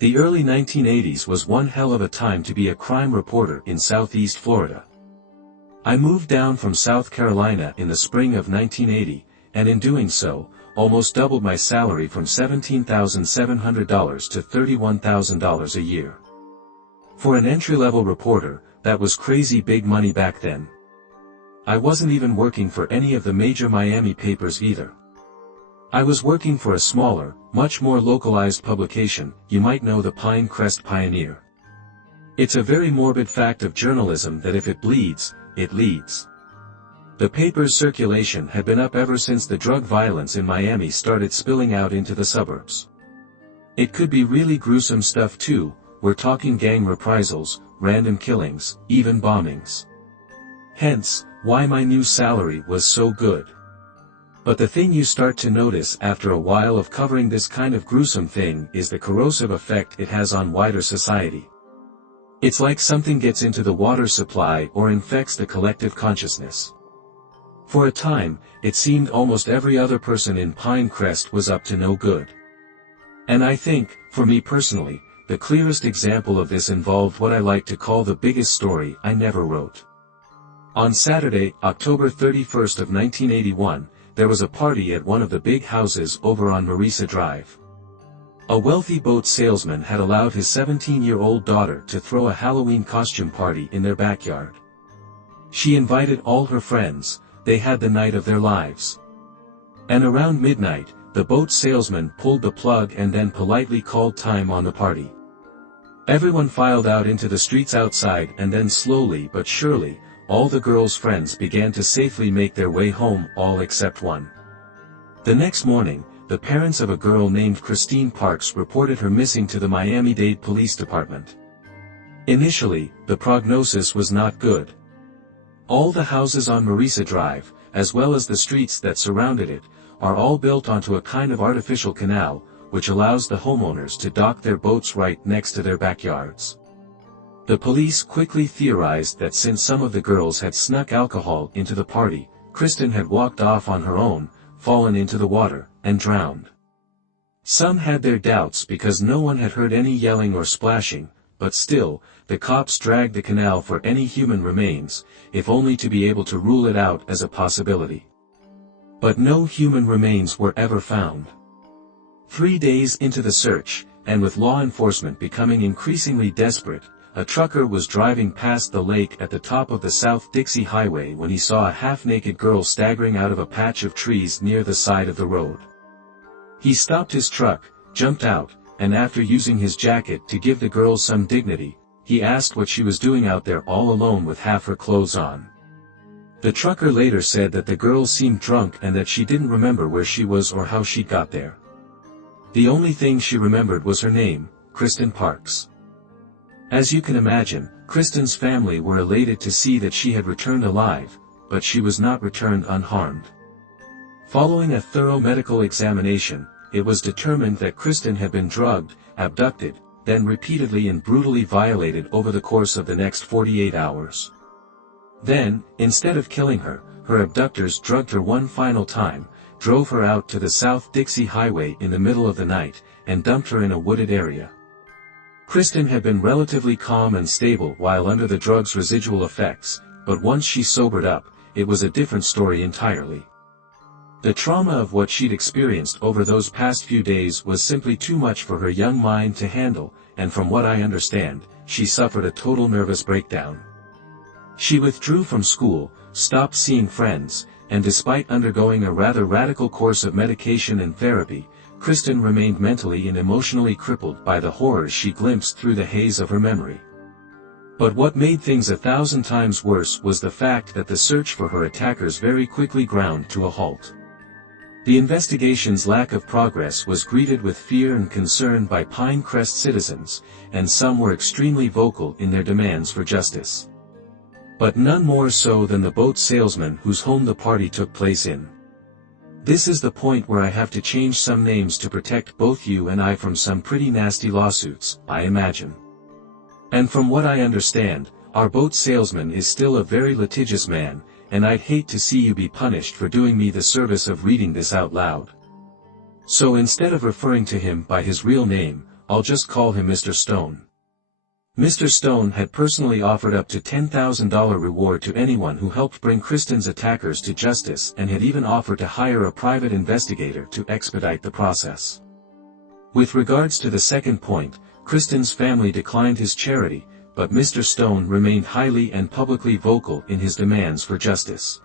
The early 1980s was one hell of a time to be a crime reporter in Southeast Florida. I moved down from South Carolina in the spring of 1980, and in doing so, almost doubled my salary from $17,700 to $31,000 a year. For an entry-level reporter, that was crazy big money back then. I wasn't even working for any of the major Miami papers either. I was working for a smaller, much more localized publication, you might know the Pinecrest Pioneer. It's a very morbid fact of journalism that if it bleeds, it leads. The paper's circulation had been up ever since the drug violence in Miami started spilling out into the suburbs. It could be really gruesome stuff too, we're talking gang reprisals, random killings, even bombings. Hence, why my new salary was so good. But the thing you start to notice after a while of covering this kind of gruesome thing is the corrosive effect it has on wider society. It's like something gets into the water supply or infects the collective consciousness. For a time, it seemed almost every other person in Pinecrest was up to no good. And I think, for me personally, the clearest example of this involved what I like to call the biggest story I never wrote. On Saturday, October 31st of 1981, there was a party at one of the big houses over on Marisa Drive. A wealthy boat salesman had allowed his 17-year-old daughter to throw a Halloween costume party in their backyard. She invited all her friends, they had the night of their lives. And around midnight, the boat salesman pulled the plug and then politely called time on the party. Everyone filed out into the streets outside and then slowly but surely, all the girls' friends began to safely make their way home, all except one. The next morning, the parents of a girl named Christine Parks reported her missing to the Miami-Dade Police Department. Initially, the prognosis was not good. All the houses on Marisa Drive, as well as the streets that surrounded it, are all built onto a kind of artificial canal, which allows the homeowners to dock their boats right next to their backyards. The police quickly theorized that since some of the girls had snuck alcohol into the party, Kristen had walked off on her own, fallen into the water, and drowned. Some had their doubts because no one had heard any yelling or splashing, but still, the cops dragged the canal for any human remains, if only to be able to rule it out as a possibility. But no human remains were ever found. 3 days into the search, and with law enforcement becoming increasingly desperate, a trucker was driving past the lake at the top of the South Dixie Highway when he saw a half-naked girl staggering out of a patch of trees near the side of the road. He stopped his truck, jumped out, and after using his jacket to give the girl some dignity, he asked what she was doing out there all alone with half her clothes on. The trucker later said that the girl seemed drunk and that she didn't remember where she was or how she got there. The only thing she remembered was her name, Kristen Parks. As you can imagine, Kristen's family were elated to see that she had returned alive, but she was not returned unharmed. Following a thorough medical examination, it was determined that Kristen had been drugged, abducted, then repeatedly and brutally violated over the course of the next 48 hours. Then, instead of killing her, her abductors drugged her one final time, drove her out to the South Dixie Highway in the middle of the night, and dumped her in a wooded area. Kristen had been relatively calm and stable while under the drug's residual effects, but once she sobered up, it was a different story entirely. The trauma of what she'd experienced over those past few days was simply too much for her young mind to handle, and from what I understand, she suffered a total nervous breakdown. She withdrew from school, stopped seeing friends, and despite undergoing a rather radical course of medication and therapy, Kristen remained mentally and emotionally crippled by the horrors she glimpsed through the haze of her memory. But what made things 1,000 times worse was the fact that the search for her attackers very quickly ground to a halt. The investigation's lack of progress was greeted with fear and concern by Pinecrest citizens, and some were extremely vocal in their demands for justice. But none more so than the boat salesman whose home the party took place in. This is the point where I have to change some names to protect both you and I from some pretty nasty lawsuits, I imagine. And from what I understand, our boat salesman is still a very litigious man, and I'd hate to see you be punished for doing me the service of reading this out loud. So instead of referring to him by his real name, I'll just call him Mr. Stone. Mr. Stone had personally offered up to $10,000 reward to anyone who helped bring Kristen's attackers to justice and had even offered to hire a private investigator to expedite the process. With regards to the second point, Kristen's family declined his charity, but Mr. Stone remained highly and publicly vocal in his demands for justice.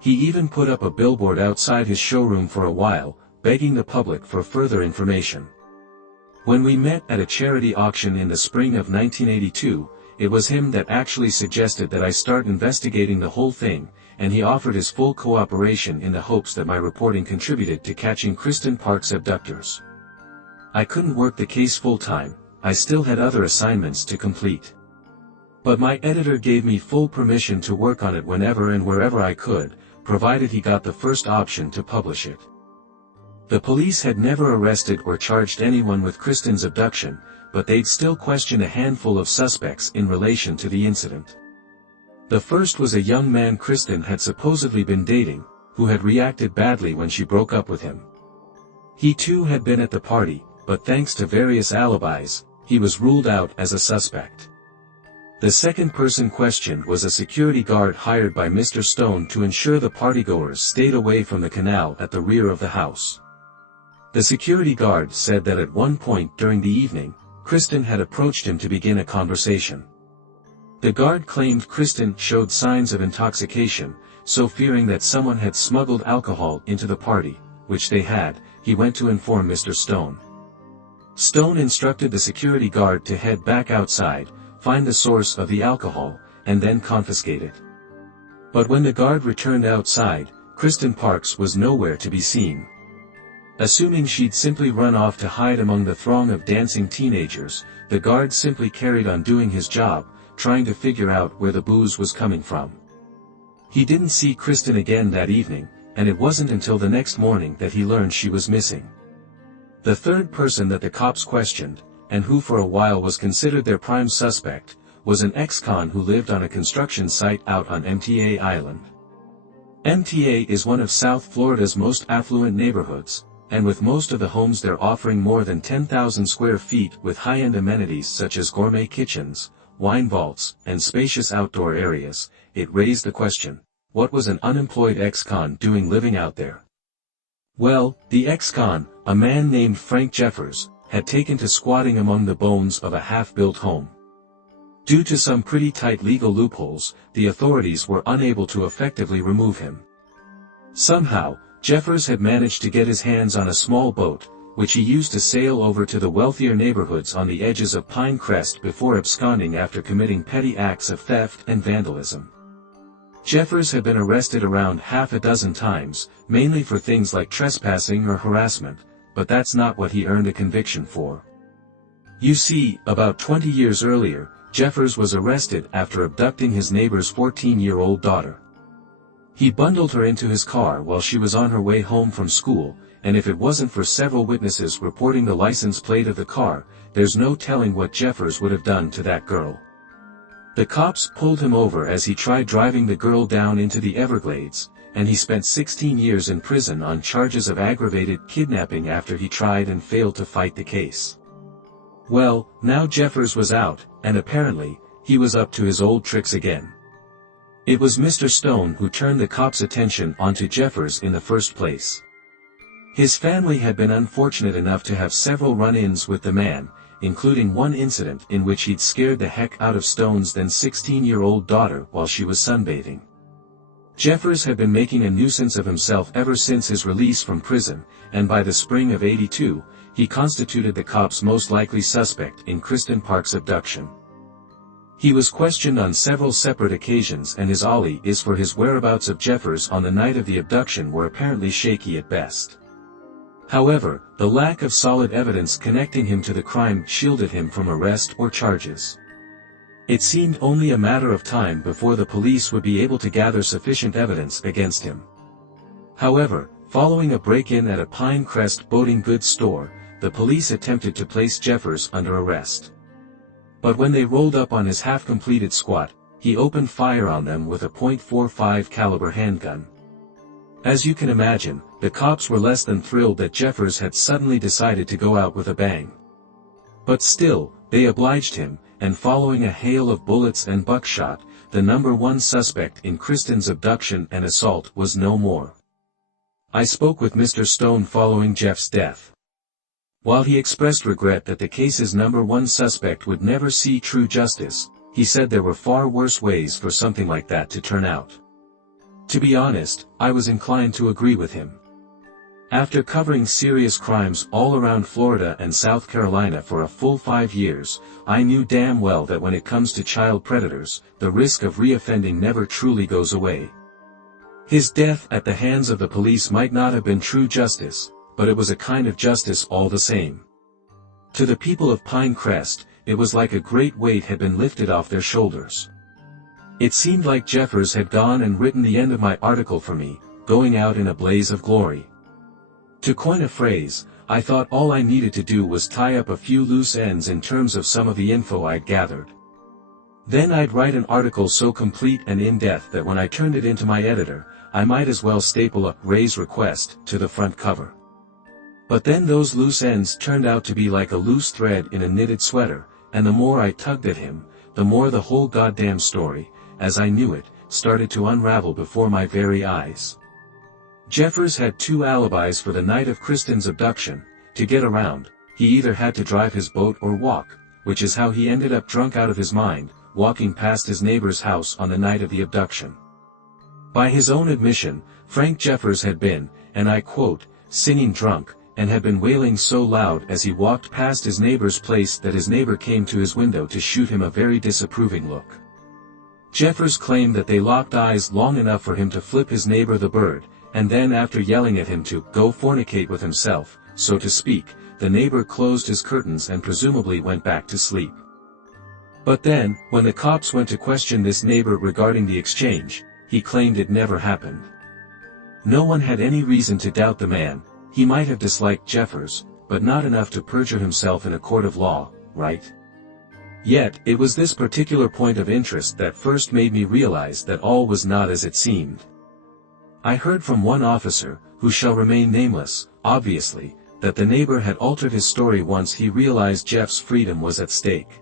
He even put up a billboard outside his showroom for a while, begging the public for further information. When we met at a charity auction in the spring of 1982, it was him that actually suggested that I start investigating the whole thing, and he offered his full cooperation in the hopes that my reporting contributed to catching Kristen Park's abductors. I couldn't work the case full-time, I still had other assignments to complete. But my editor gave me full permission to work on it whenever and wherever I could, provided he got the first option to publish it. The police had never arrested or charged anyone with Kristen's abduction, but they'd still questioned a handful of suspects in relation to the incident. The first was a young man Kristen had supposedly been dating, who had reacted badly when she broke up with him. He too had been at the party, but thanks to various alibis, he was ruled out as a suspect. The second person questioned was a security guard hired by Mr. Stone to ensure the partygoers stayed away from the canal at the rear of the house. The security guard said that at one point during the evening, Kristen had approached him to begin a conversation. The guard claimed Kristen showed signs of intoxication, so fearing that someone had smuggled alcohol into the party, which they had, he went to inform Mr. Stone. Stone instructed the security guard to head back outside, find the source of the alcohol, and then confiscate it. But when the guard returned outside, Kristen Parks was nowhere to be seen. Assuming she'd simply run off to hide among the throng of dancing teenagers, the guard simply carried on doing his job, trying to figure out where the booze was coming from. He didn't see Kristen again that evening, and it wasn't until the next morning that he learned she was missing. The third person that the cops questioned, and who for a while was considered their prime suspect, was an ex-con who lived on a construction site out on MTA Island. MTA is one of South Florida's most affluent neighborhoods, and with most of the homes there offering more than 10,000 square feet with high-end amenities such as gourmet kitchens, wine vaults, and spacious outdoor areas, it raised the question, what was an unemployed ex-con doing living out there? Well, the ex-con, a man named Frank Jeffers, had taken to squatting among the bones of a half-built home. Due to some pretty tight legal loopholes, the authorities were unable to effectively remove him. Somehow, Jeffers had managed to get his hands on a small boat, which he used to sail over to the wealthier neighborhoods on the edges of Pinecrest before absconding after committing petty acts of theft and vandalism. Jeffers had been arrested around half a dozen times, mainly for things like trespassing or harassment, but that's not what he earned a conviction for. You see, about 20 years earlier, Jeffers was arrested after abducting his neighbor's 14-year-old daughter. He bundled her into his car while she was on her way home from school, and if it wasn't for several witnesses reporting the license plate of the car, there's no telling what Jeffers would have done to that girl. The cops pulled him over as he tried driving the girl down into the Everglades, and he spent 16 years in prison on charges of aggravated kidnapping after he tried and failed to fight the case. Well, now Jeffers was out, and apparently, he was up to his old tricks again. It was Mr. Stone who turned the cops' attention onto Jeffers in the first place. His family had been unfortunate enough to have several run-ins with the man, including one incident in which he'd scared the heck out of Stone's then 16-year-old daughter while she was sunbathing. Jeffers had been making a nuisance of himself ever since his release from prison, and by the spring of '82, he constituted the cops' most likely suspect in Kristen Park's abduction. He was questioned on several separate occasions and his alibi for his whereabouts of Jeffers on the night of the abduction were apparently shaky at best. However, the lack of solid evidence connecting him to the crime shielded him from arrest or charges. It seemed only a matter of time before the police would be able to gather sufficient evidence against him. However, following a break-in at a Pinecrest boating goods store, the police attempted to place Jeffers under arrest. But when they rolled up on his half-completed squat, he opened fire on them with a .45 caliber handgun. As you can imagine, the cops were less than thrilled that Jeffers had suddenly decided to go out with a bang. But still, they obliged him, and following a hail of bullets and buckshot, the number one suspect in Kristen's abduction and assault was no more. I spoke with Mr. Stone following Jeff's death. While he expressed regret that the case's number one suspect would never see true justice, he said there were far worse ways for something like that to turn out. To be honest, I was inclined to agree with him. After covering serious crimes all around Florida and South Carolina for a full 5 years, I knew damn well that when it comes to child predators, the risk of reoffending never truly goes away. His death at the hands of the police might not have been true justice, but it was a kind of justice all the same. To the people of Pinecrest, it was like a great weight had been lifted off their shoulders. It seemed like Jeffers had gone and written the end of my article for me, going out in a blaze of glory. To coin a phrase, I thought all I needed to do was tie up a few loose ends in terms of some of the info I'd gathered. Then I'd write an article so complete and in-depth that when I turned it into my editor, I might as well staple up Ray's request to the front cover. But then those loose ends turned out to be like a loose thread in a knitted sweater, and the more I tugged at him, the more the whole goddamn story, as I knew it, started to unravel before my very eyes. Jeffers had 2 alibis for the night of Kristen's abduction. To get around, he either had to drive his boat or walk, which is how he ended up drunk out of his mind, walking past his neighbor's house on the night of the abduction. By his own admission, Frank Jeffers had been, and I quote, singing drunk, and had been wailing so loud as he walked past his neighbor's place that his neighbor came to his window to shoot him a very disapproving look. Jeffers claimed that they locked eyes long enough for him to flip his neighbor the bird, and then after yelling at him to go fornicate with himself, so to speak, the neighbor closed his curtains and presumably went back to sleep. But then, when the cops went to question this neighbor regarding the exchange, he claimed it never happened. No one had any reason to doubt the man. He might have disliked Jeffers, but not enough to perjure himself in a court of law, right? Yet, it was this particular point of interest that first made me realize that all was not as it seemed. I heard from one officer, who shall remain nameless, obviously, that the neighbor had altered his story once he realized Jeff's freedom was at stake.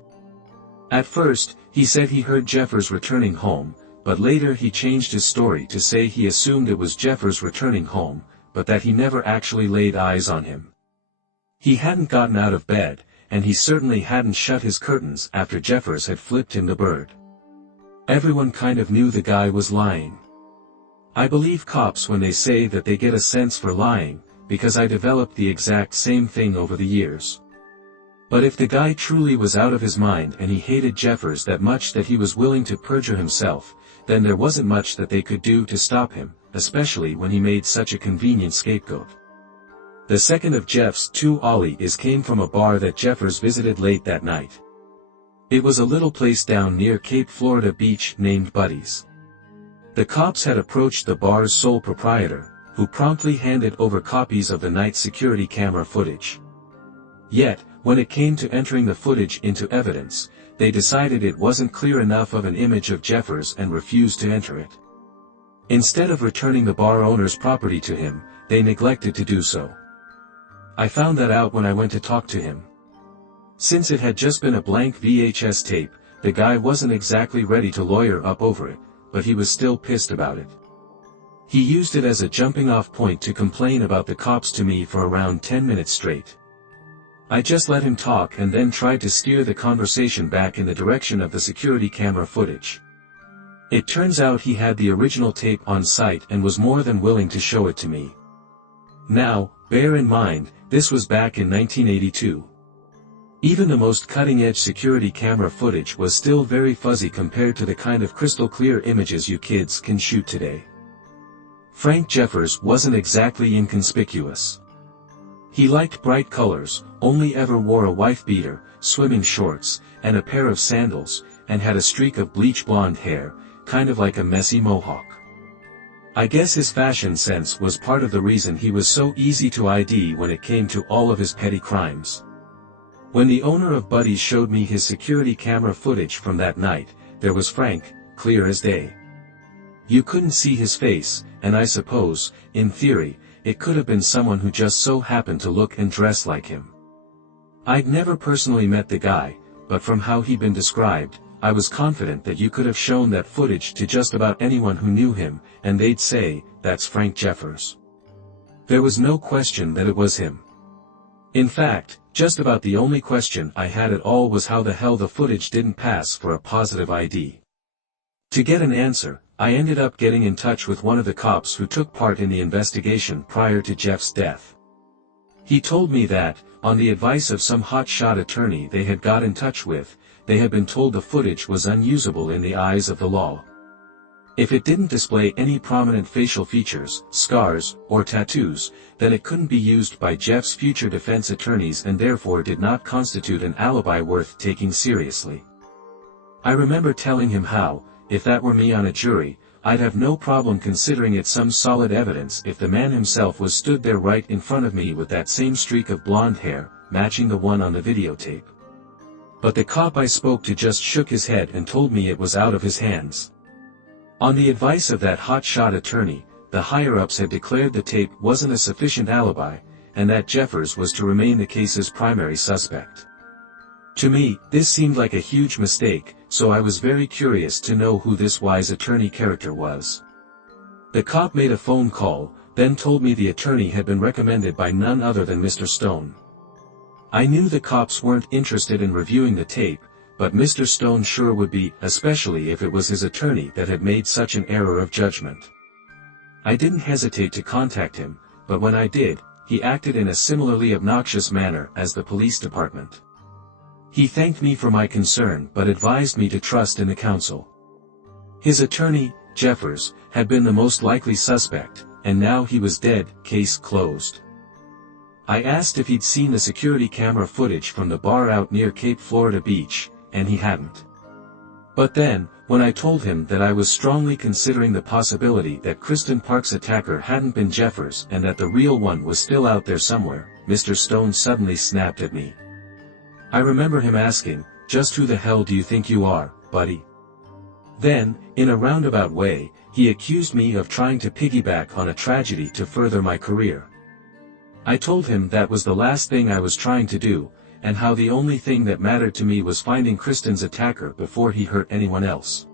At first, he said he heard Jeffers returning home, but later he changed his story to say he assumed it was Jeffers returning home, but that he never actually laid eyes on him. He hadn't gotten out of bed, and he certainly hadn't shut his curtains after Jeffers had flipped him the bird. Everyone kind of knew the guy was lying. I believe cops when they say that they get a sense for lying, because I developed the exact same thing over the years. But if the guy truly was out of his mind and he hated Jeffers that much that he was willing to perjure himself, then there wasn't much that they could do to stop him, especially when he made such a convenient scapegoat. The second of Jeff's 2 ollies came from a bar that Jeffers visited late that night. It was a little place down near Cape Florida Beach named Buddy's. The cops had approached the bar's sole proprietor, who promptly handed over copies of the night's security camera footage. Yet, when it came to entering the footage into evidence, they decided it wasn't clear enough of an image of Jeffers and refused to enter it. Instead of returning the bar owner's property to him, they neglected to do so. I found that out when I went to talk to him. Since it had just been a blank VHS tape, the guy wasn't exactly ready to lawyer up over it, but he was still pissed about it. He used it as a jumping-off point to complain about the cops to me for around 10 minutes straight. I just let him talk and then tried to steer the conversation back in the direction of the security camera footage. It turns out he had the original tape on site and was more than willing to show it to me. Now, bear in mind, this was back in 1982. Even the most cutting-edge security camera footage was still very fuzzy compared to the kind of crystal-clear images you kids can shoot today. Frank Jeffers wasn't exactly inconspicuous. He liked bright colors, only ever wore a wife-beater, swimming shorts, and a pair of sandals, and had a streak of bleach blonde hair, kind of like a messy mohawk. I guess his fashion sense was part of the reason he was so easy to ID when it came to all of his petty crimes. When the owner of Buddy's showed me his security camera footage from that night, there was Frank, clear as day. You couldn't see his face, and I suppose, in theory, it could have been someone who just so happened to look and dress like him. I'd never personally met the guy, but from how he'd been described, I was confident that you could have shown that footage to just about anyone who knew him, and they'd say, "That's Frank Jeffers." There was no question that it was him. In fact, just about the only question I had at all was how the hell the footage didn't pass for a positive ID. To get an answer, I ended up getting in touch with one of the cops who took part in the investigation prior to Jeff's death. He told me that, on the advice of some hotshot attorney they had got in touch with, they had been told the footage was unusable in the eyes of the law. If it didn't display any prominent facial features, scars, or tattoos, then it couldn't be used by Jeff's future defense attorneys and therefore did not constitute an alibi worth taking seriously. I remember telling him how, if that were me on a jury, I'd have no problem considering it some solid evidence if the man himself was stood there right in front of me with that same streak of blonde hair, matching the one on the videotape. But the cop I spoke to just shook his head and told me it was out of his hands. On the advice of that hotshot attorney, the higher-ups had declared the tape wasn't a sufficient alibi, and that Jeffers was to remain the case's primary suspect. To me, this seemed like a huge mistake, so I was very curious to know who this wise attorney character was. The cop made a phone call, then told me the attorney had been recommended by none other than Mr. Stone. I knew the cops weren't interested in reviewing the tape, but Mr. Stone sure would be, especially if it was his attorney that had made such an error of judgment. I didn't hesitate to contact him, but when I did, he acted in a similarly obnoxious manner as the police department. He thanked me for my concern but advised me to trust in the counsel. His attorney, Jeffers, had been the most likely suspect, and now he was dead, case closed. I asked if he'd seen the security camera footage from the bar out near Cape Florida Beach, and he hadn't. But then, when I told him that I was strongly considering the possibility that Kristen Park's attacker hadn't been Jeffers and that the real one was still out there somewhere, Mr. Stone suddenly snapped at me. I remember him asking, "Just who the hell do you think you are, buddy?" Then, in a roundabout way, he accused me of trying to piggyback on a tragedy to further my career. I told him that was the last thing I was trying to do, and how the only thing that mattered to me was finding Kristen's attacker before he hurt anyone else.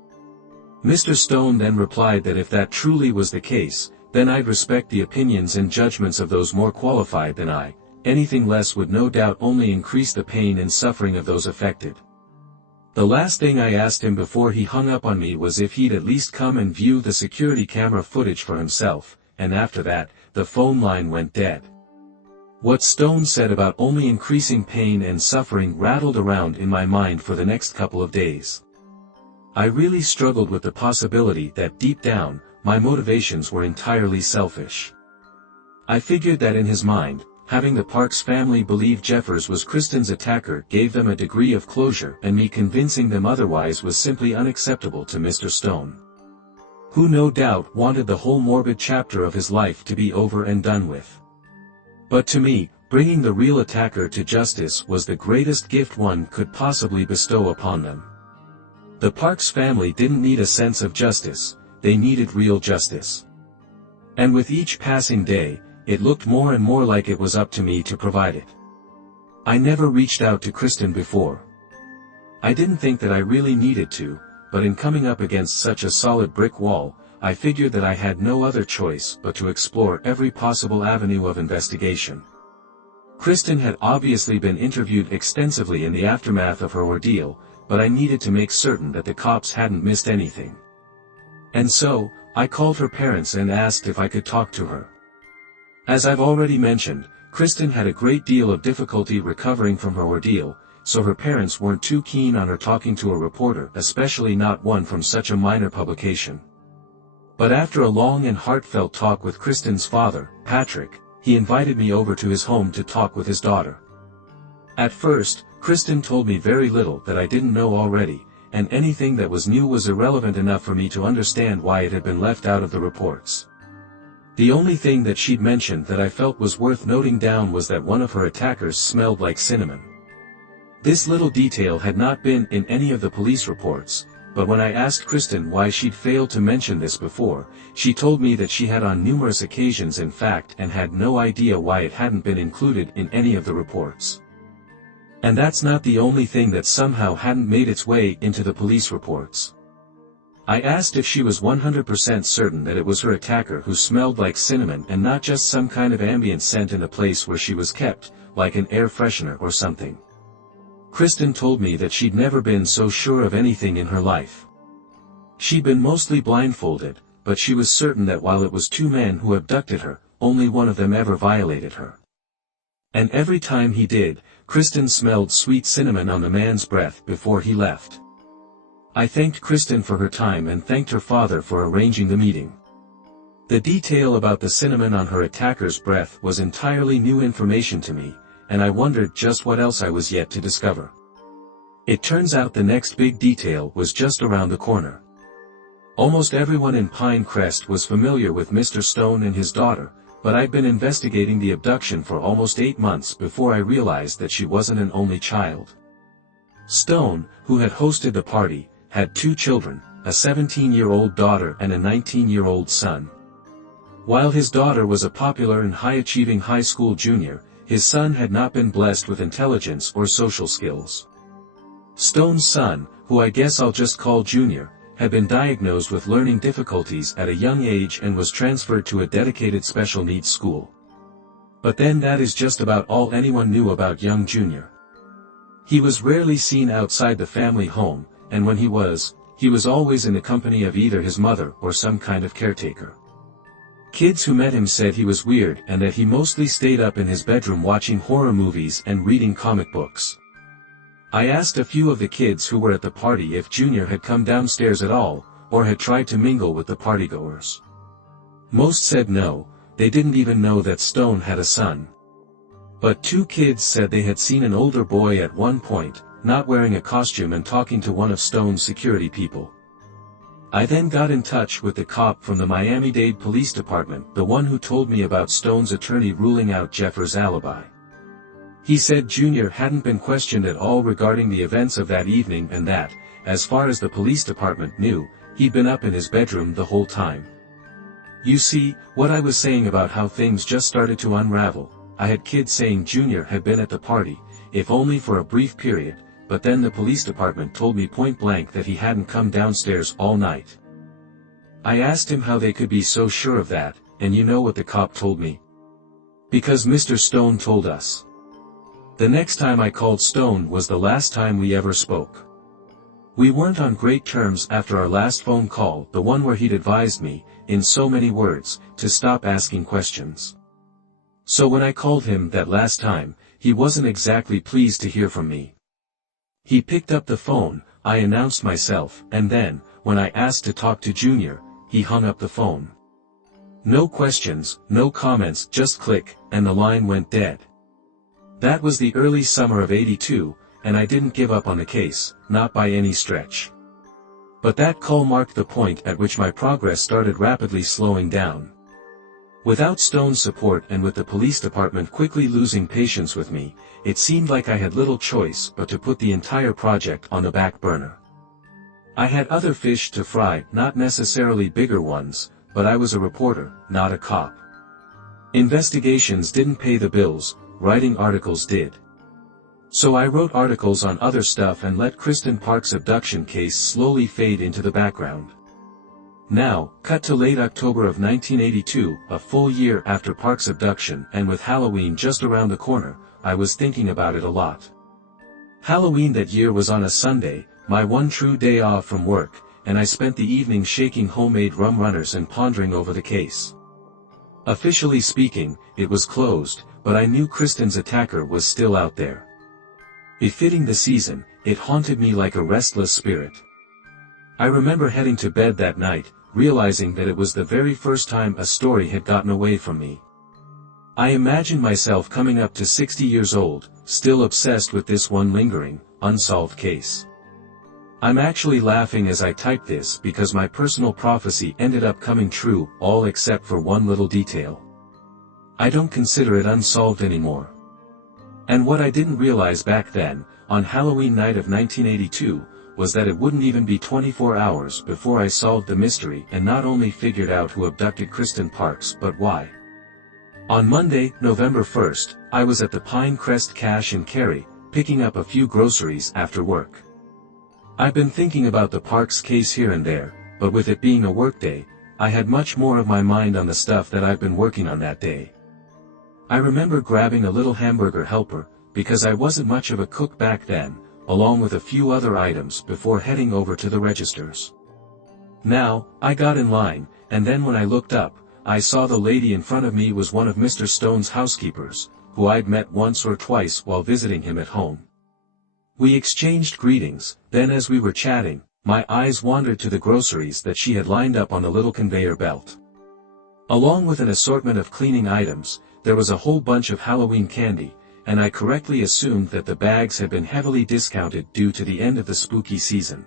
Mr. Stone then replied that if that truly was the case, then I'd respect the opinions and judgments of those more qualified than I. Anything less would no doubt only increase the pain and suffering of those affected. The last thing I asked him before he hung up on me was if he'd at least come and view the security camera footage for himself, and after that, the phone line went dead. What Stone said about only increasing pain and suffering rattled around in my mind for the next couple of days. I really struggled with the possibility that deep down, my motivations were entirely selfish. I figured that in his mind, having the Parks family believe Jeffers was Kristen's attacker gave them a degree of closure, and me convincing them otherwise was simply unacceptable to Mr. Stone, who no doubt wanted the whole morbid chapter of his life to be over and done with. But to me, bringing the real attacker to justice was the greatest gift one could possibly bestow upon them. The Parks family didn't need a sense of justice, they needed real justice. And with each passing day, it looked more and more like it was up to me to provide it. I never reached out to Kristen before. I didn't think that I really needed to, but in coming up against such a solid brick wall, I figured that I had no other choice but to explore every possible avenue of investigation. Kristen had obviously been interviewed extensively in the aftermath of her ordeal, but I needed to make certain that the cops hadn't missed anything. And so, I called her parents and asked if I could talk to her. As I've already mentioned, Kristen had a great deal of difficulty recovering from her ordeal, so her parents weren't too keen on her talking to a reporter, especially not one from such a minor publication. But after a long and heartfelt talk with Kristen's father, Patrick, he invited me over to his home to talk with his daughter. At first, Kristen told me very little that I didn't know already, and anything that was new was irrelevant enough for me to understand why it had been left out of the reports. The only thing that she'd mentioned that I felt was worth noting down was that one of her attackers smelled like cinnamon. This little detail had not been in any of the police reports, but when I asked Kristen why she'd failed to mention this before, she told me that she had on numerous occasions in fact and had no idea why it hadn't been included in any of the reports. And that's not the only thing that somehow hadn't made its way into the police reports. I asked if she was 100% certain that it was her attacker who smelled like cinnamon and not just some kind of ambient scent in the place where she was kept, like an air freshener or something. Kristen told me that she'd never been so sure of anything in her life. She'd been mostly blindfolded, but she was certain that while it was two men who abducted her, only one of them ever violated her. And every time he did, Kristen smelled sweet cinnamon on the man's breath before he left. I thanked Kristen for her time and thanked her father for arranging the meeting. The detail about the cinnamon on her attacker's breath was entirely new information to me, and I wondered just what else I was yet to discover. It turns out the next big detail was just around the corner. Almost everyone in Pinecrest was familiar with Mr. Stone and his daughter, but I'd been investigating the abduction for almost 8 months before I realized that she wasn't an only child. Stone, who had hosted the party, had 2 children, a 17-year-old daughter and a 19-year-old son. While his daughter was a popular and high-achieving high school junior, his son had not been blessed with intelligence or social skills. Stone's son, who I guess I'll just call Junior, had been diagnosed with learning difficulties at a young age and was transferred to a dedicated special needs school. But then that is just about all anyone knew about young Junior. He was rarely seen outside the family home, and when he was always in the company of either his mother or some kind of caretaker. Kids who met him said he was weird and that he mostly stayed up in his bedroom watching horror movies and reading comic books. I asked a few of the kids who were at the party if Junior had come downstairs at all, or had tried to mingle with the partygoers. Most said no, they didn't even know that Stone had a son. But 2 kids said they had seen an older boy at one point, not wearing a costume and talking to one of Stone's security people. I then got in touch with the cop from the Miami-Dade Police Department, the one who told me about Stone's attorney ruling out Jeffers' alibi. He said Junior hadn't been questioned at all regarding the events of that evening and that, as far as the police department knew, he'd been up in his bedroom the whole time. You see, what I was saying about how things just started to unravel, I had kids saying Junior had been at the party, if only for a brief period, but then the police department told me point blank that he hadn't come downstairs all night. I asked him how they could be so sure of that, and you know what the cop told me? Because Mr. Stone told us. The next time I called Stone was the last time we ever spoke. We weren't on great terms after our last phone call, the one where he'd advised me, in so many words, to stop asking questions. So when I called him that last time, he wasn't exactly pleased to hear from me. He picked up the phone, I announced myself, and then, when I asked to talk to Junior, he hung up the phone. No questions, no comments, just click, and the line went dead. That was the early summer of '82, and I didn't give up on the case, not by any stretch. But that call marked the point at which my progress started rapidly slowing down. Without Stone's support and with the police department quickly losing patience with me, it seemed like I had little choice but to put the entire project on the back burner. I had other fish to fry, not necessarily bigger ones, but I was a reporter, not a cop. Investigations didn't pay the bills, writing articles did. So I wrote articles on other stuff and let Kristen Park's abduction case slowly fade into the background. Now, cut to late October of 1982, a full year after Park's abduction and with Halloween just around the corner, I was thinking about it a lot. Halloween that year was on a Sunday, my one true day off from work, and I spent the evening shaking homemade rum runners and pondering over the case. Officially speaking, it was closed, but I knew Kristen's attacker was still out there. Befitting the season, it haunted me like a restless spirit. I remember heading to bed that night, realizing that it was the very first time a story had gotten away from me. I imagined myself coming up to 60 years old, still obsessed with this one lingering, unsolved case. I'm actually laughing as I type this because my personal prophecy ended up coming true, all except for one little detail. I don't consider it unsolved anymore. And what I didn't realize back then, on Halloween night of 1982, was that it wouldn't even be 24 hours before I solved the mystery and not only figured out who abducted Kristen Parks but why. On Monday, November 1st, I was at the Pinecrest Cash and Carry, picking up a few groceries after work. I've been thinking about the Parks case here and there, but with it being a workday, I had much more of my mind on the stuff that I've been working on that day. I remember grabbing a little hamburger helper, because I wasn't much of a cook back then, along with a few other items before heading over to the registers. Now, I got in line, and then when I looked up, I saw the lady in front of me was one of Mr. Stone's housekeepers, who I'd met once or twice while visiting him at home. We exchanged greetings, then as we were chatting, my eyes wandered to the groceries that she had lined up on a little conveyor belt. Along with an assortment of cleaning items, there was a whole bunch of Halloween candy, and I correctly assumed that the bags had been heavily discounted due to the end of the spooky season.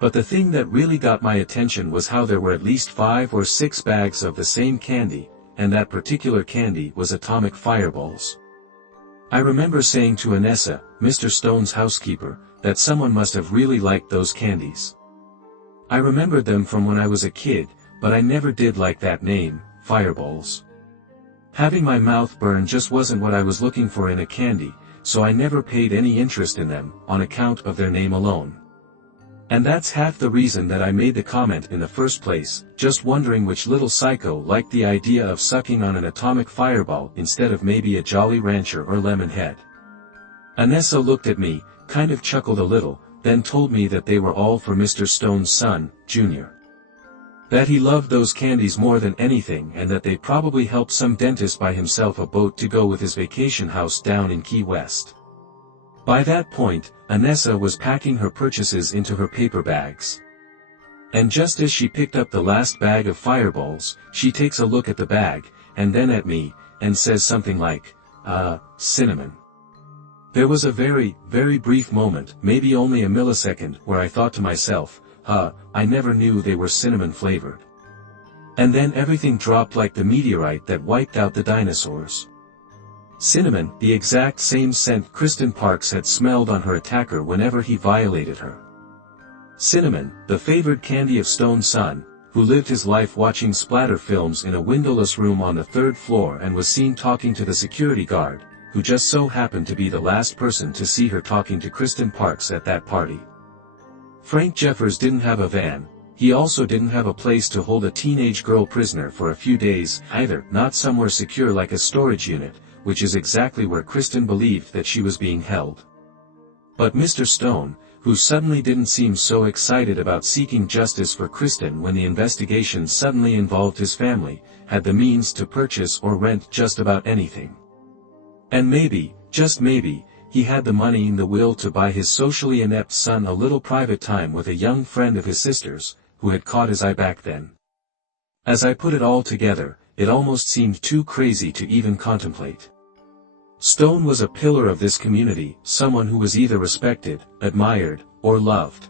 But the thing that really got my attention was how there were at least 5 or 6 bags of the same candy, and that particular candy was atomic fireballs. I remember saying to Anessa, Mr. Stone's housekeeper, that someone must have really liked those candies. I remembered them from when I was a kid, but I never did like that name, fireballs. Having my mouth burn just wasn't what I was looking for in a candy, so I never paid any interest in them, on account of their name alone. And that's half the reason that I made the comment in the first place, just wondering which little psycho liked the idea of sucking on an atomic fireball instead of maybe a Jolly Rancher or Lemonhead. Anessa looked at me, kind of chuckled a little, then told me that they were all for Mr. Stone's son, Junior. That he loved those candies more than anything and that they probably helped some dentist buy himself a boat to go with his vacation house down in Key West. By that point, Anessa was packing her purchases into her paper bags. And just as she picked up the last bag of fireballs, she takes a look at the bag, and then at me, and says something like, cinnamon. There was a very, very brief moment, maybe only a millisecond, where I thought to myself, I never knew they were cinnamon flavored. And then everything dropped like the meteorite that wiped out the dinosaurs. Cinnamon, the exact same scent Kristen Parks had smelled on her attacker whenever he violated her. Cinnamon, the favored candy of Stone's son, who lived his life watching splatter films in a windowless room on the 3rd floor and was seen talking to the security guard, who just so happened to be the last person to see her talking to Kristen Parks at that party. Frank Jeffers didn't have a van, he also didn't have a place to hold a teenage girl prisoner for a few days either, not somewhere secure like a storage unit, which is exactly where Kristen believed that she was being held. But Mr. Stone, who suddenly didn't seem so excited about seeking justice for Kristen when the investigation suddenly involved his family, had the means to purchase or rent just about anything. And maybe, just maybe, he had the money and the will to buy his socially inept son a little private time with a young friend of his sister's, who had caught his eye back then. As I put it all together, it almost seemed too crazy to even contemplate. Stone was a pillar of this community, someone who was either respected, admired, or loved.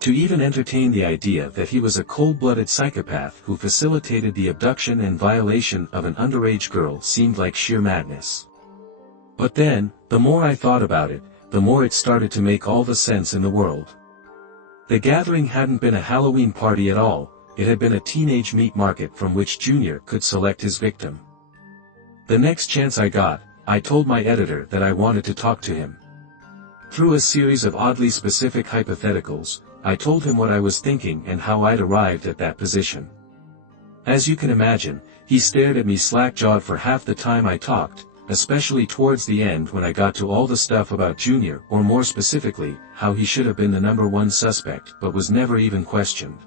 To even entertain the idea that he was a cold-blooded psychopath who facilitated the abduction and violation of an underage girl seemed like sheer madness. But then, the more I thought about it, the more it started to make all the sense in the world. The gathering hadn't been a Halloween party at all, it had been a teenage meat market from which Junior could select his victim. The next chance I got, I told my editor that I wanted to talk to him. Through a series of oddly specific hypotheticals, I told him what I was thinking and how I'd arrived at that position. As you can imagine, he stared at me slack-jawed for half the time I talked, especially towards the end when I got to all the stuff about Junior, or more specifically, how he should have been the #1 suspect but was never even questioned.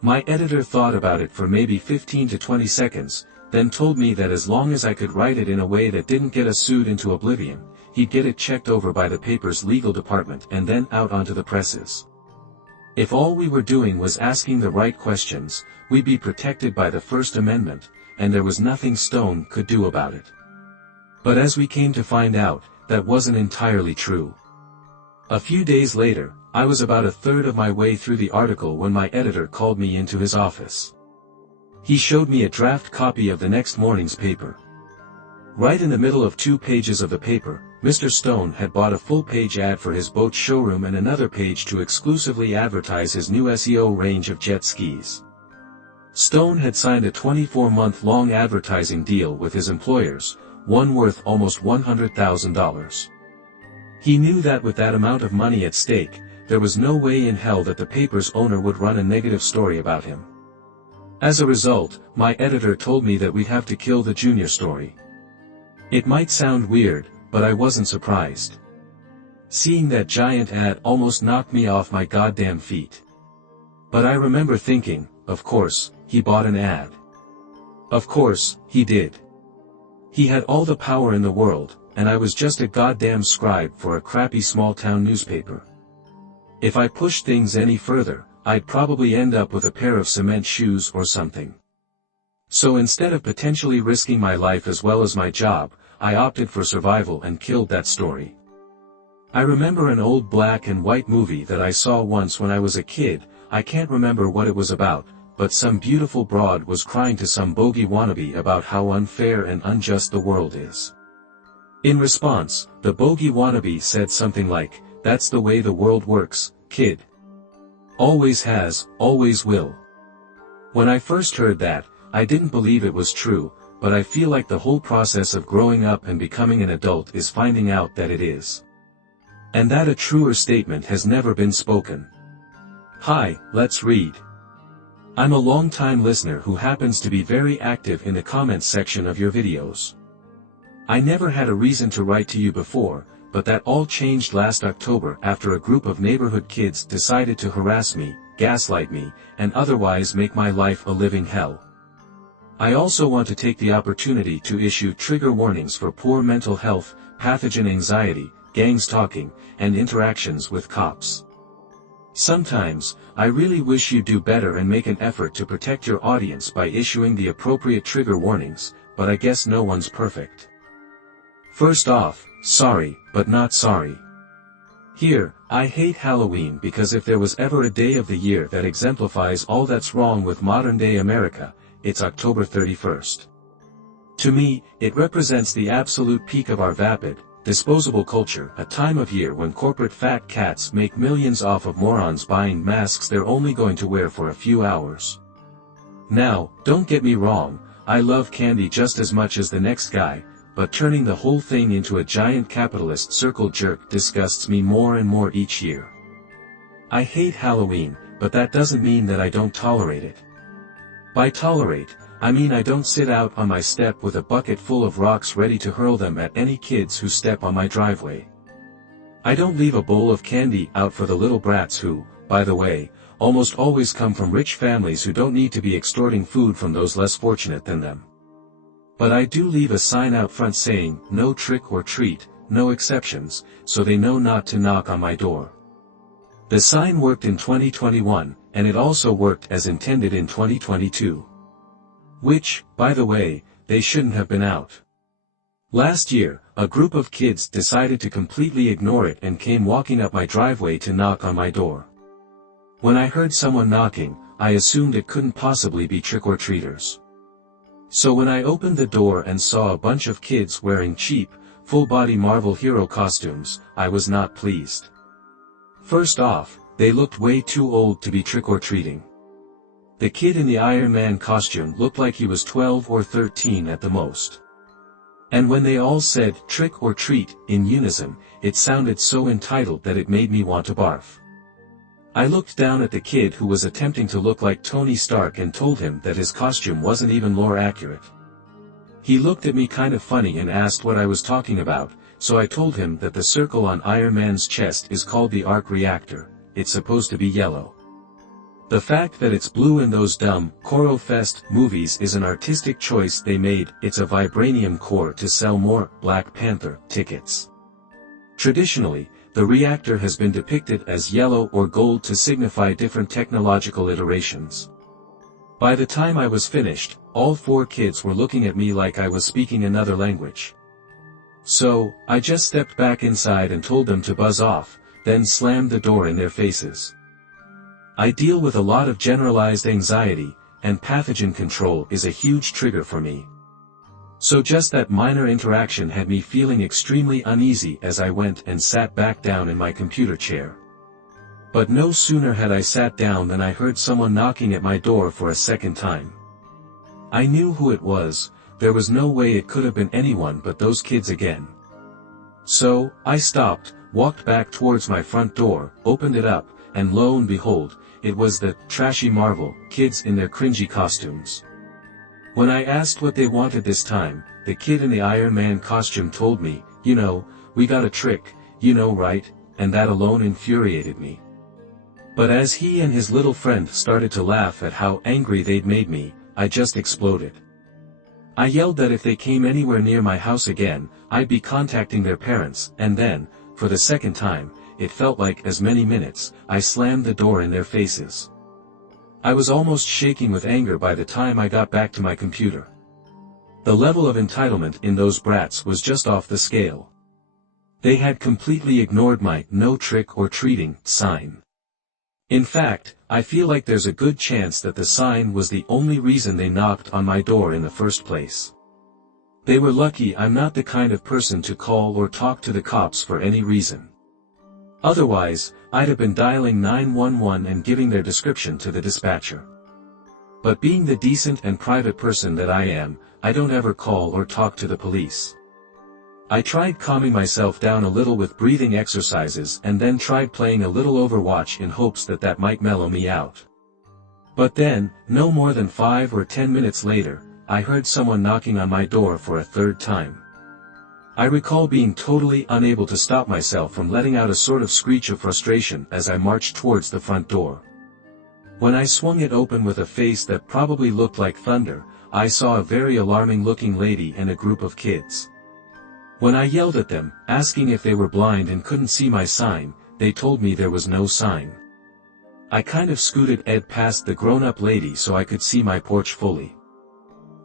My editor thought about it for maybe 15 to 20 seconds, then told me that as long as I could write it in a way that didn't get us sued into oblivion, he'd get it checked over by the paper's legal department and then out onto the presses. If all we were doing was asking the right questions, we'd be protected by the First Amendment, and there was nothing Stone could do about it. But as we came to find out, that wasn't entirely true. A few days later, I was about a third of my way through the article when my editor called me into his office. He showed me a draft copy of the next morning's paper. Right in the middle of 2 pages of the paper, Mr. Stone had bought a full-page ad for his boat showroom and another page to exclusively advertise his new SEO range of jet skis. Stone had signed a 24-month-long advertising deal with his employers, one worth almost $100,000. He knew that with that amount of money at stake, there was no way in hell that the paper's owner would run a negative story about him. As a result, my editor told me that we'd have to kill the junior story. It might sound weird, but I wasn't surprised. Seeing that giant ad almost knocked me off my goddamn feet. But I remember thinking, of course, he bought an ad. Of course, he did. He had all the power in the world, and I was just a goddamn scribe for a crappy small-town newspaper. If I pushed things any further, I'd probably end up with a pair of cement shoes or something. So instead of potentially risking my life as well as my job, I opted for survival and killed that story. I remember an old black and white movie that I saw once when I was a kid. I can't remember what it was about, but some beautiful broad was crying to some bogey wannabe about how unfair and unjust the world is. In response, the bogey wannabe said something like, "That's the way the world works, kid. Always has, always will." When I first heard that, I didn't believe it was true, but I feel like the whole process of growing up and becoming an adult is finding out that it is. And that a truer statement has never been spoken. Hi, let's read. I'm a long-time listener who happens to be very active in the comments section of your videos. I never had a reason to write to you before, but that all changed last October after a group of neighborhood kids decided to harass me, gaslight me, and otherwise make my life a living hell. I also want to take the opportunity to issue trigger warnings for poor mental health, pathogen anxiety, gangs talking, and interactions with cops. Sometimes, I really wish you'd do better and make an effort to protect your audience by issuing the appropriate trigger warnings, but I guess no one's perfect. First off, sorry, but not sorry. Here, I hate Halloween because if there was ever a day of the year that exemplifies all that's wrong with modern-day America, it's October 31st. To me, it represents the absolute peak of our vapid, disposable culture, a time of year when corporate fat cats make millions off of morons buying masks they're only going to wear for a few hours. Now, don't get me wrong, I love candy just as much as the next guy, but turning the whole thing into a giant capitalist circle jerk disgusts me more and more each year. I hate Halloween, but that doesn't mean that I don't tolerate it. By tolerate, I mean I don't sit out on my step with a bucket full of rocks ready to hurl them at any kids who step on my driveway. I don't leave a bowl of candy out for the little brats who, by the way, almost always come from rich families who don't need to be extorting food from those less fortunate than them. But I do leave a sign out front saying, "No trick or treat, no exceptions," so they know not to knock on my door. The sign worked in 2021, and it also worked as intended in 2022. Which, by the way, they shouldn't have been out. Last year, a group of kids decided to completely ignore it and came walking up my driveway to knock on my door. When I heard someone knocking, I assumed it couldn't possibly be trick-or-treaters. So when I opened the door and saw a bunch of kids wearing cheap, full-body Marvel hero costumes, I was not pleased. First off, they looked way too old to be trick-or-treating. The kid in the Iron Man costume looked like he was 12 or 13 at the most. And when they all said trick or treat in unison, it sounded so entitled that it made me want to barf. I looked down at the kid who was attempting to look like Tony Stark and told him that his costume wasn't even lore accurate. He looked at me kind of funny and asked what I was talking about, so I told him that the circle on Iron Man's chest is called the arc reactor. It's supposed to be yellow. The fact that it's blue in those dumb Koro Fest movies is an artistic choice they made. It's a vibranium core to sell more Black Panther tickets. Traditionally, the reactor has been depicted as yellow or gold to signify different technological iterations. By the time I was finished, all 4 kids were looking at me like I was speaking another language. So, I just stepped back inside and told them to buzz off, then slammed the door in their faces. I deal with a lot of generalized anxiety, and pathogen control is a huge trigger for me. So just that minor interaction had me feeling extremely uneasy as I went and sat back down in my computer chair. But no sooner had I sat down than I heard someone knocking at my door for a second time. I knew who it was. There was no way it could have been anyone but those kids again. So, I stopped, walked back towards my front door, opened it up, and lo and behold, it was the trashy Marvel kids in their cringy costumes. When I asked what they wanted this time, the kid in the Iron Man costume told me, "You know, we got a trick, you know, right?" And that alone infuriated me. But as he and his little friend started to laugh at how angry they'd made me, I just exploded. I yelled that if they came anywhere near my house again, I'd be contacting their parents, and then, for the second time, it felt like as many minutes, I slammed the door in their faces. I was almost shaking with anger by the time I got back to my computer. The level of entitlement in those brats was just off the scale. They had completely ignored my "no trick or treating" sign. In fact, I feel like there's a good chance that the sign was the only reason they knocked on my door in the first place. They were lucky I'm not the kind of person to call or talk to the cops for any reason. Otherwise, I'd have been dialing 911 and giving their description to the dispatcher. But being the decent and private person that I am, I don't ever call or talk to the police. I tried calming myself down a little with breathing exercises and then tried playing a little Overwatch in hopes that that might mellow me out. But then, no more than 5 or 10 minutes later, I heard someone knocking on my door for a third time. I recall being totally unable to stop myself from letting out a sort of screech of frustration as I marched towards the front door. When I swung it open with a face that probably looked like thunder, I saw a very alarming-looking lady and a group of kids. When I yelled at them, asking if they were blind and couldn't see my sign, they told me there was no sign. I kind of scooted Ed past the grown-up lady so I could see my porch fully.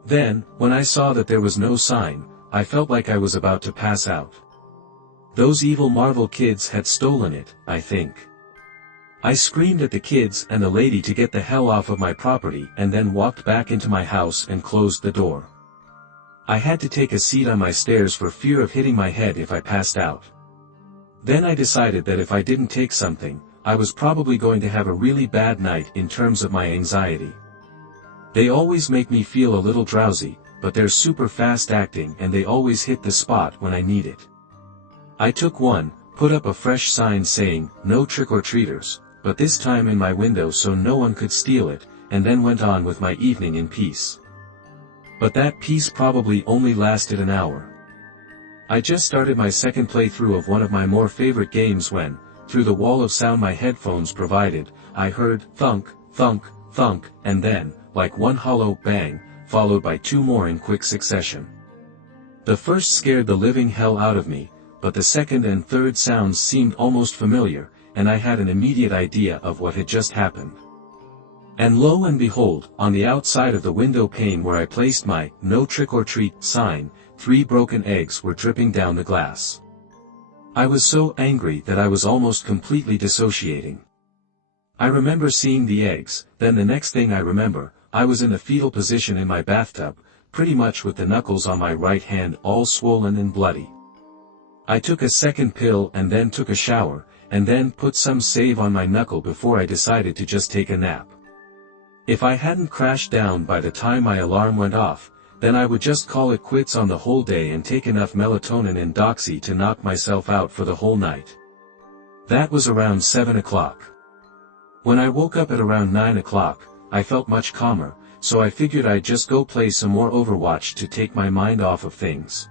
Then, when I saw that there was no sign, I felt like I was about to pass out. Those evil Marvel kids had stolen it, I think. I screamed at the kids and the lady to get the hell off of my property and then walked back into my house and closed the door. I had to take a seat on my stairs for fear of hitting my head if I passed out. Then I decided that if I didn't take something, I was probably going to have a really bad night in terms of my anxiety. They always make me feel a little drowsy, but they're super fast acting and they always hit the spot when I need it. I took one, put up a fresh sign saying, "No trick-or-treaters," but this time in my window so no one could steal it, and then went on with my evening in peace. But that peace probably only lasted an hour. I just started my second playthrough of one of my more favorite games when, through the wall of sound my headphones provided, I heard thunk, thunk, thunk, and then, like one hollow bang, followed by 2 more in quick succession. The first scared the living hell out of me, but the second and third sounds seemed almost familiar, and I had an immediate idea of what had just happened. And lo and behold, on the outside of the window pane where I placed my "No trick-or-treat" sign, 3 broken eggs were dripping down the glass. I was so angry that I was almost completely dissociating. I remember seeing the eggs, then the next thing I remember, I was in a fetal position in my bathtub, pretty much with the knuckles on my right hand all swollen and bloody. I took a second pill and then took a shower, and then put some save on my knuckle before I decided to just take a nap. If I hadn't crashed down by the time my alarm went off, then I would just call it quits on the whole day and take enough melatonin and doxy to knock myself out for the whole night. That was around 7 o'clock. When I woke up at around 9 o'clock, I felt much calmer, so I figured I'd just go play some more Overwatch to take my mind off of things.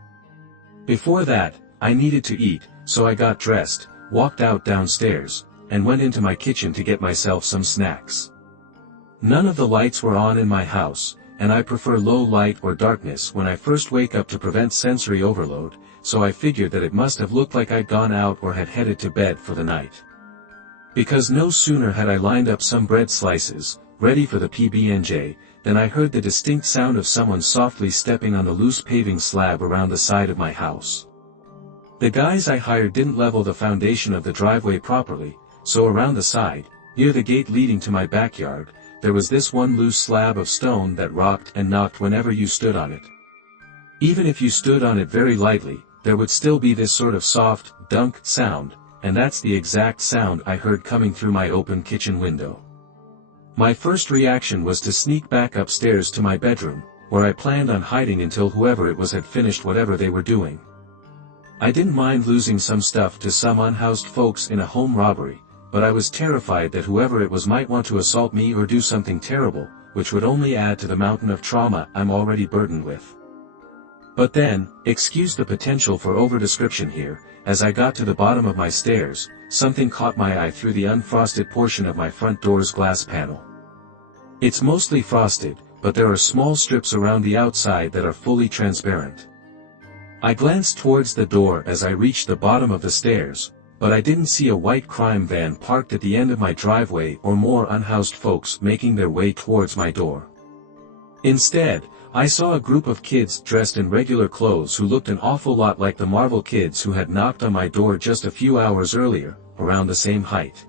Before that, I needed to eat, so I got dressed, walked out downstairs, and went into my kitchen to get myself some snacks. None of the lights were on in my house, and I prefer low light or darkness when I first wake up to prevent sensory overload, so I figured that it must have looked like I'd gone out or had headed to bed for the night. Because no sooner had I lined up some bread slices, ready for the PB&J, than I heard the distinct sound of someone softly stepping on the loose paving slab around the side of my house. The guys I hired didn't level the foundation of the driveway properly, so around the side, near the gate leading to my backyard, there was this one loose slab of stone that rocked and knocked whenever you stood on it. Even if you stood on it very lightly, there would still be this sort of soft, dunk sound, and that's the exact sound I heard coming through my open kitchen window. My first reaction was to sneak back upstairs to my bedroom, where I planned on hiding until whoever it was had finished whatever they were doing. I didn't mind losing some stuff to some unhoused folks in a home robbery, but I was terrified that whoever it was might want to assault me or do something terrible, which would only add to the mountain of trauma I'm already burdened with. But then, excuse the potential for over-description here, as I got to the bottom of my stairs, something caught my eye through the unfrosted portion of my front door's glass panel. It's mostly frosted, but there are small strips around the outside that are fully transparent. I glanced towards the door as I reached the bottom of the stairs, but I didn't see a white crime van parked at the end of my driveway or more unhoused folks making their way towards my door. Instead, I saw a group of kids dressed in regular clothes who looked an awful lot like the Marvel kids who had knocked on my door just a few hours earlier, around the same height.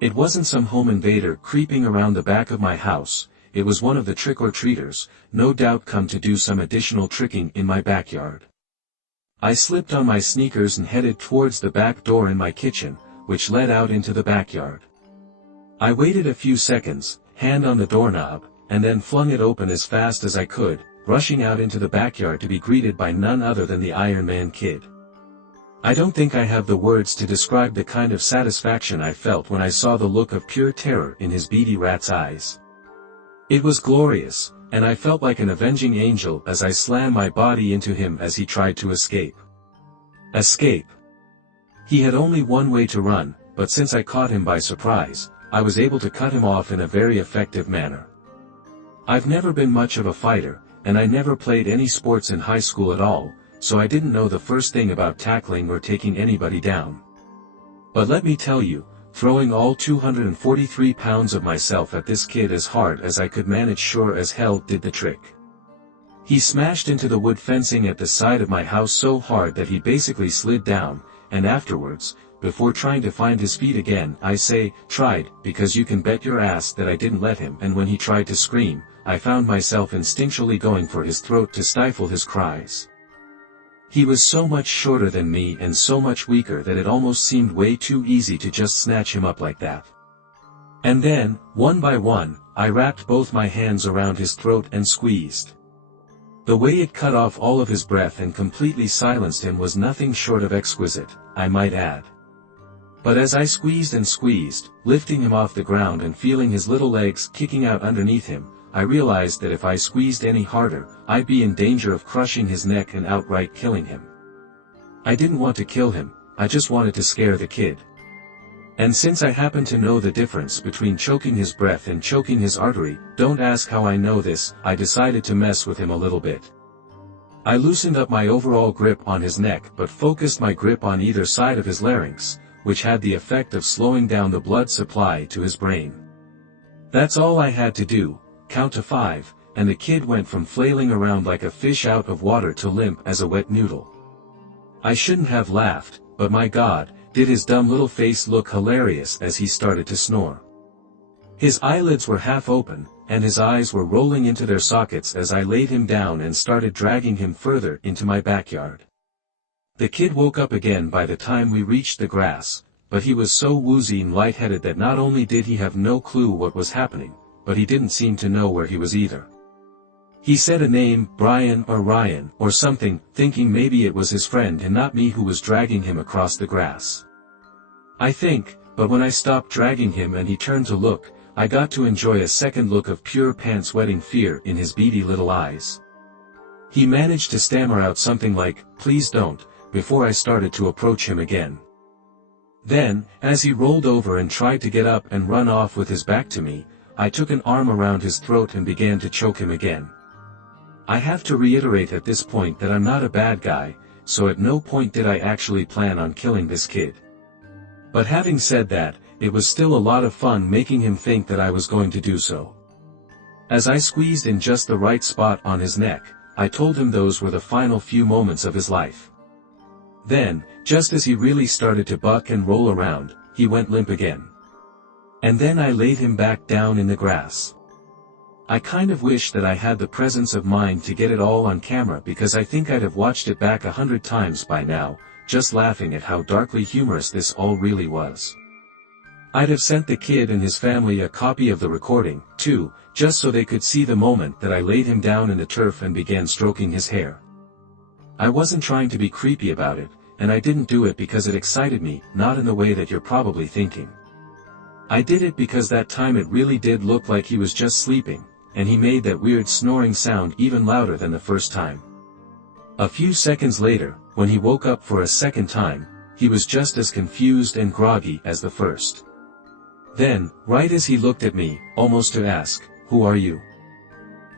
It wasn't some home invader creeping around the back of my house, it was one of the trick-or-treaters, no doubt come to do some additional tricking in my backyard. I slipped on my sneakers and headed towards the back door in my kitchen, which led out into the backyard. I waited a few seconds, hand on the doorknob, and then flung it open as fast as I could, rushing out into the backyard to be greeted by none other than the Iron Man Kid. I don't think I have the words to describe the kind of satisfaction I felt when I saw the look of pure terror in his beady rat's eyes. It was glorious, and I felt like an avenging angel as I slammed my body into him as he tried to escape. Escape. He had only one way to run, but since I caught him by surprise, I was able to cut him off in a very effective manner. I've never been much of a fighter, and I never played any sports in high school at all, so I didn't know the first thing about tackling or taking anybody down. But let me tell you, throwing all 243 pounds of myself at this kid as hard as I could manage sure as hell did the trick. He smashed into the wood fencing at the side of my house so hard that he basically slid down, and afterwards, before trying to find his feet again, I say, tried, because you can bet your ass that I didn't let him, and when he tried to scream, I found myself instinctually going for his throat to stifle his cries. He was so much shorter than me and so much weaker that it almost seemed way too easy to just snatch him up like that. And then, one by one, I wrapped both my hands around his throat and squeezed. The way it cut off all of his breath and completely silenced him was nothing short of exquisite, I might add. But as I squeezed and squeezed, lifting him off the ground and feeling his little legs kicking out underneath him, I realized that if I squeezed any harder, I'd be in danger of crushing his neck and outright killing him. I didn't want to kill him, I just wanted to scare the kid. And since I happen to know the difference between choking his breath and choking his artery, don't ask how I know this, I decided to mess with him a little bit. I loosened up my overall grip on his neck but focused my grip on either side of his larynx, which had the effect of slowing down the blood supply to his brain. That's all I had to do. Count to 5, and the kid went from flailing around like a fish out of water to limp as a wet noodle. I shouldn't have laughed, but my God, did his dumb little face look hilarious as he started to snore. His eyelids were half open, and his eyes were rolling into their sockets as I laid him down and started dragging him further into my backyard. The kid woke up again by the time we reached the grass, but he was so woozy and lightheaded that not only did he have no clue what was happening, but he didn't seem to know where he was either. He said a name, Brian or Ryan, or something, thinking maybe it was his friend and not me who was dragging him across the grass. I think, but when I stopped dragging him and he turned to look, I got to enjoy a second look of pure pants-wetting fear in his beady little eyes. He managed to stammer out something like, "Please don't," before I started to approach him again. Then, as he rolled over and tried to get up and run off with his back to me, I took an arm around his throat and began to choke him again. I have to reiterate at this point that I'm not a bad guy, so at no point did I actually plan on killing this kid. But having said that, it was still a lot of fun making him think that I was going to do so. As I squeezed in just the right spot on his neck, I told him those were the final few moments of his life. Then, just as he really started to buck and roll around, he went limp again. And then I laid him back down in the grass. I kind of wish that I had the presence of mind to get it all on camera because I think I'd have watched it back 100 times by now, just laughing at how darkly humorous this all really was. I'd have sent the kid and his family a copy of the recording, too, just so they could see the moment that I laid him down in the turf and began stroking his hair. I wasn't trying to be creepy about it, and I didn't do it because it excited me, not in the way that you're probably thinking. I did it because that time it really did look like he was just sleeping, and he made that weird snoring sound even louder than the first time. A few seconds later, when he woke up for a second time, he was just as confused and groggy as the first. Then, right as he looked at me, almost to ask, "Who are you?"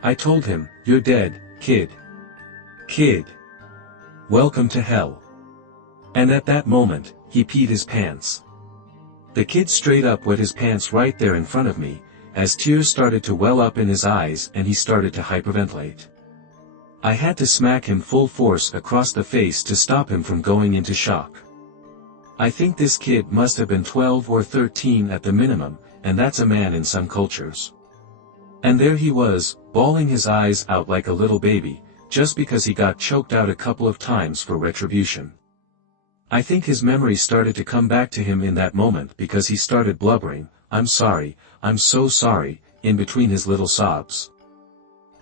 I told him, "You're dead, kid. Kid. Welcome to hell." And at that moment, he peed his pants. The kid straight up wet his pants right there in front of me, as tears started to well up in his eyes and he started to hyperventilate. I had to smack him full force across the face to stop him from going into shock. I think this kid must have been 12 or 13 at the minimum, and that's a man in some cultures. And there he was, bawling his eyes out like a little baby, just because he got choked out a couple of times for retribution. I think his memory started to come back to him in that moment because he started blubbering, I'm so sorry," in between his little sobs.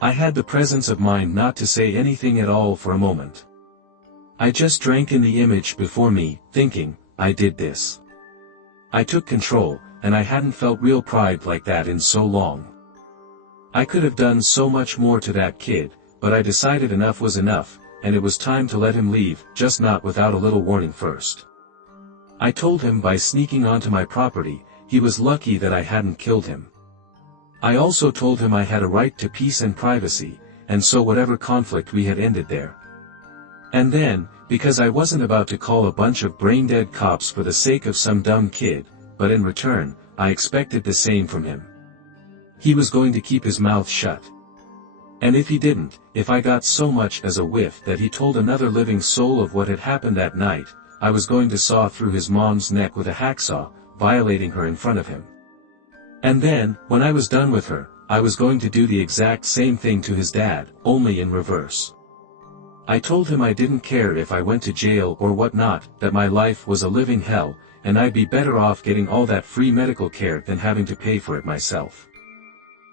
I had the presence of mind not to say anything at all for a moment. I just drank in the image before me, thinking, I did this. I took control, and I hadn't felt real pride like that in so long. I could have done so much more to that kid, but I decided enough was enough, and it was time to let him leave, just not without a little warning first. I told him by sneaking onto my property, he was lucky that I hadn't killed him. I also told him I had a right to peace and privacy, and so whatever conflict we had ended there. And then, because I wasn't about to call a bunch of brain-dead cops for the sake of some dumb kid, but in return, I expected the same from him. He was going to keep his mouth shut. And if he didn't, if I got so much as a whiff that he told another living soul of what had happened that night, I was going to saw through his mom's neck with a hacksaw, violating her in front of him. And then, when I was done with her, I was going to do the exact same thing to his dad, only in reverse. I told him I didn't care if I went to jail or whatnot, that my life was a living hell, and I'd be better off getting all that free medical care than having to pay for it myself.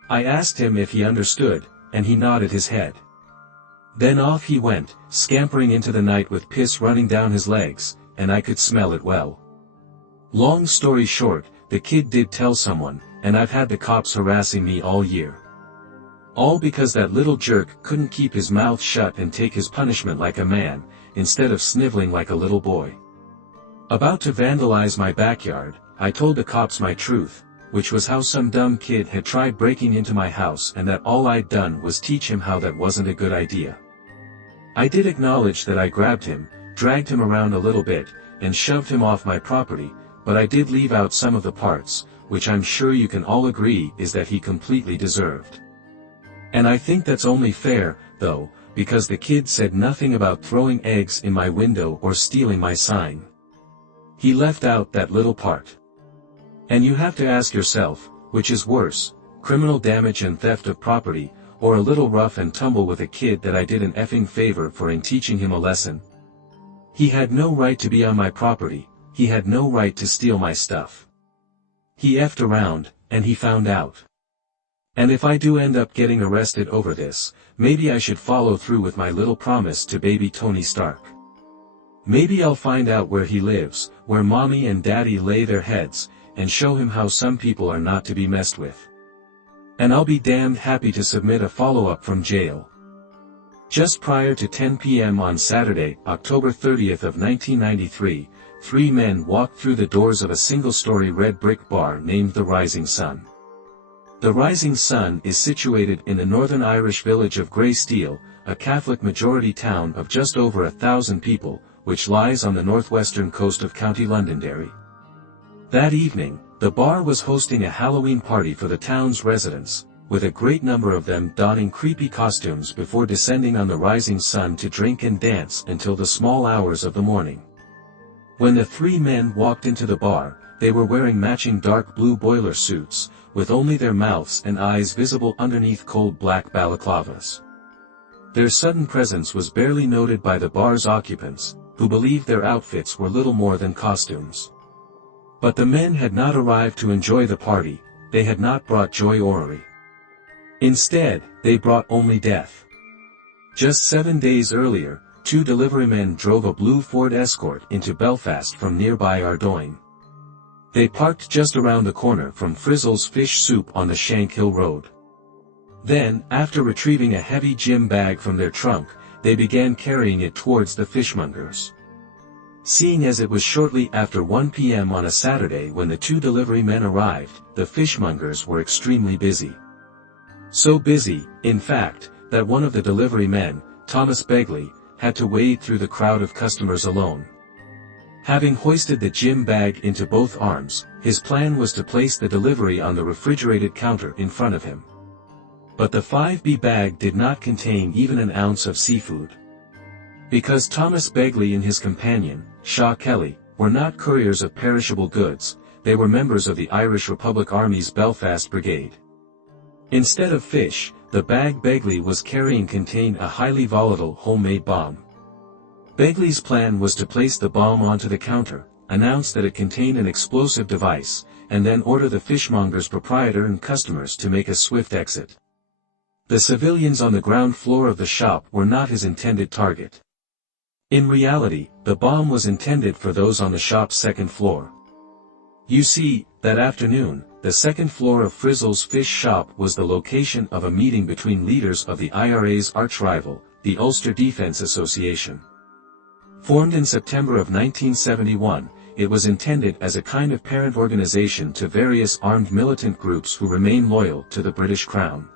I asked him if he understood, and he nodded his head. Then off he went, scampering into the night with piss running down his legs, and I could smell it well. Long story short, the kid did tell someone, and I've had the cops harassing me all year. All because that little jerk couldn't keep his mouth shut and take his punishment like a man, instead of sniveling like a little boy. About to vandalize my backyard, I told the cops my truth, which was how some dumb kid had tried breaking into my house and that all I'd done was teach him how that wasn't a good idea. I did acknowledge that I grabbed him, dragged him around a little bit, and shoved him off my property, but I did leave out some of the parts, which I'm sure you can all agree is that he completely deserved. And I think that's only fair, though, because the kid said nothing about throwing eggs in my window or stealing my sign. He left out that little part. And you have to ask yourself, which is worse, criminal damage and theft of property, or a little rough and tumble with a kid that I did an effing favor for in teaching him a lesson? He had no right to be on my property, he had no right to steal my stuff. He effed around, and he found out. And if I do end up getting arrested over this, maybe I should follow through with my little promise to baby Tony Stark. Maybe I'll find out where he lives, where mommy and daddy lay their heads, and show him how some people are not to be messed with. And I'll be damned happy to submit a follow-up from jail. Just prior to 10 p.m. on Saturday, October 30th of 1993, 3 men walked through the doors of a single-story red brick bar named the Rising Sun. The Rising Sun is situated in the northern Irish village of Greysteel, a Catholic-majority town of just over 1,000 people, which lies on the northwestern coast of County Londonderry. That evening, the bar was hosting a Halloween party for the town's residents, with a great number of them donning creepy costumes before descending on the Rising Sun to drink and dance until the small hours of the morning. When the 3 men walked into the bar, they were wearing matching dark blue boiler suits, with only their mouths and eyes visible underneath cold black balaclavas. Their sudden presence was barely noted by the bar's occupants, who believed their outfits were little more than costumes. But the men had not arrived to enjoy the party, they had not brought joy orrery. Instead, they brought only death. Just 7 days earlier, two deliverymen drove a blue Ford Escort into Belfast from nearby Ardoyne. They parked just around the corner from Frizzle's Fish Soup on the Shankill Road. Then, after retrieving a heavy gym bag from their trunk, they began carrying it towards the fishmongers. Seeing as it was shortly after 1 p.m. on a Saturday when the two delivery men arrived, the fishmongers were extremely busy. So busy, in fact, that one of the delivery men, Thomas Begley, had to wade through the crowd of customers alone. Having hoisted the gym bag into both arms, his plan was to place the delivery on the refrigerated counter in front of him. But the 5B bag did not contain even an ounce of seafood. Because Thomas Begley and his companion, Shaw Kelly, were not couriers of perishable goods, they were members of the Irish Republic Army's Belfast Brigade. Instead of fish, the bag Begley was carrying contained a highly volatile homemade bomb. Begley's plan was to place the bomb onto the counter, announce that it contained an explosive device, and then order the fishmonger's proprietor and customers to make a swift exit. The civilians on the ground floor of the shop were not his intended target. In reality, the bomb was intended for those on the shop's second floor. You see, that afternoon, the second floor of Frizzle's fish shop was the location of a meeting between leaders of the IRA's arch-rival, the Ulster Defence Association. Formed in September of 1971, it was intended as a kind of parent organization to various armed militant groups who remain loyal to the British Crown.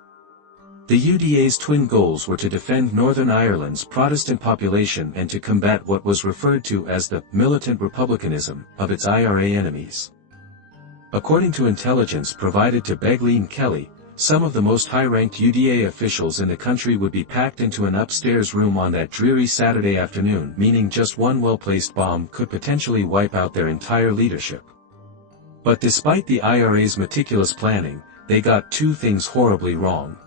The UDA's twin goals were to defend Northern Ireland's Protestant population and to combat what was referred to as the militant republicanism of its IRA enemies. According to intelligence provided to Begley and Kelly, some of the most high-ranked UDA officials in the country would be packed into an upstairs room on that dreary Saturday afternoon, meaning just one well-placed bomb could potentially wipe out their entire leadership. But despite the IRA's meticulous planning, they got two things horribly wrong.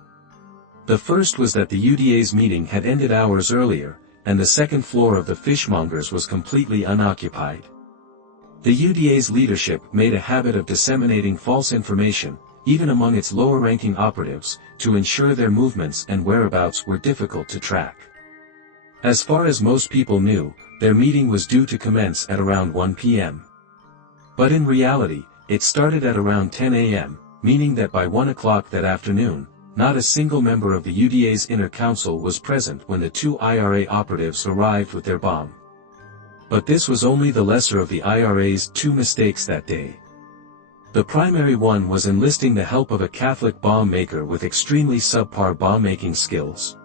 The first was that the UDA's meeting had ended hours earlier, and the second floor of the fishmongers was completely unoccupied. The UDA's leadership made a habit of disseminating false information, even among its lower-ranking operatives, to ensure their movements and whereabouts were difficult to track. As far as most people knew, their meeting was due to commence at around 1 p.m. But in reality, it started at around 10 a.m., meaning that by 1 o'clock that afternoon, not a single member of the UDA's inner council was present when the two IRA operatives arrived with their bomb. But this was only the lesser of the IRA's two mistakes that day. The primary one was enlisting the help of a Catholic bomb maker with extremely subpar bomb-making skills.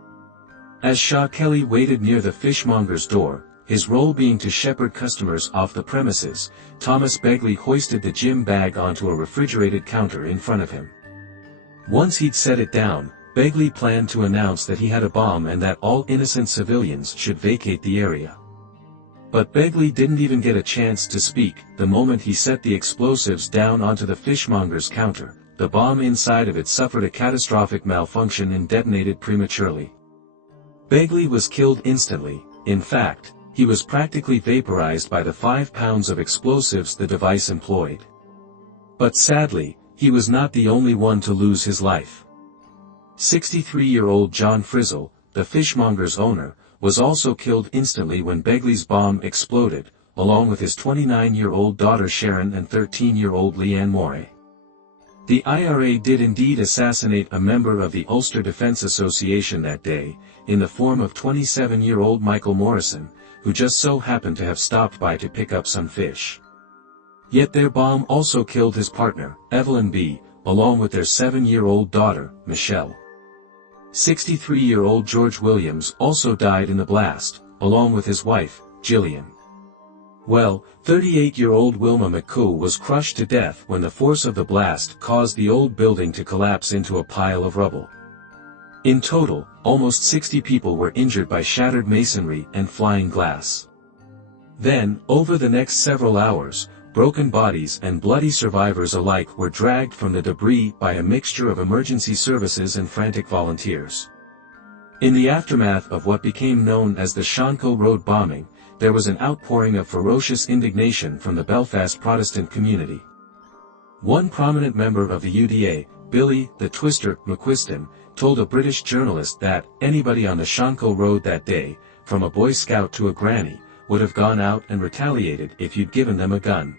As Shaw Kelly waited near the fishmonger's door, his role being to shepherd customers off the premises, Thomas Begley hoisted the gym bag onto a refrigerated counter in front of him. Once he'd set it down, Begley planned to announce that he had a bomb and that all innocent civilians should vacate the area. But Begley didn't even get a chance to speak. The moment he set the explosives down onto the fishmonger's counter, the bomb inside of it suffered a catastrophic malfunction and detonated prematurely. Begley was killed instantly. In fact, he was practically vaporized by the 5 pounds of explosives the device employed. But sadly, he was not the only one to lose his life. 63-year-old John Frizzle, the fishmonger's owner, was also killed instantly when Begley's bomb exploded, along with his 29-year-old daughter Sharon and 13-year-old Leanne Moray. The IRA did indeed assassinate a member of the Ulster Defence Association that day, in the form of 27-year-old Michael Morrison, who just so happened to have stopped by to pick up some fish. Yet their bomb also killed his partner, Evelyn B., along with their 7-year-old daughter, Michelle. 63-year-old George Williams also died in the blast, along with his wife, Gillian. Well, 38-year-old Wilma McCoo was crushed to death when the force of the blast caused the old building to collapse into a pile of rubble. In total, almost 60 people were injured by shattered masonry and flying glass. Then, over the next several hours, broken bodies and bloody survivors alike were dragged from the debris by a mixture of emergency services and frantic volunteers. In the aftermath of what became known as the Shankill Road bombing, there was an outpouring of ferocious indignation from the Belfast Protestant community. One prominent member of the UDA, Billy the Twister McQuiston, told a British journalist that anybody on the Shankill Road that day, from a Boy Scout to a granny, would have gone out and retaliated if you'd given them a gun.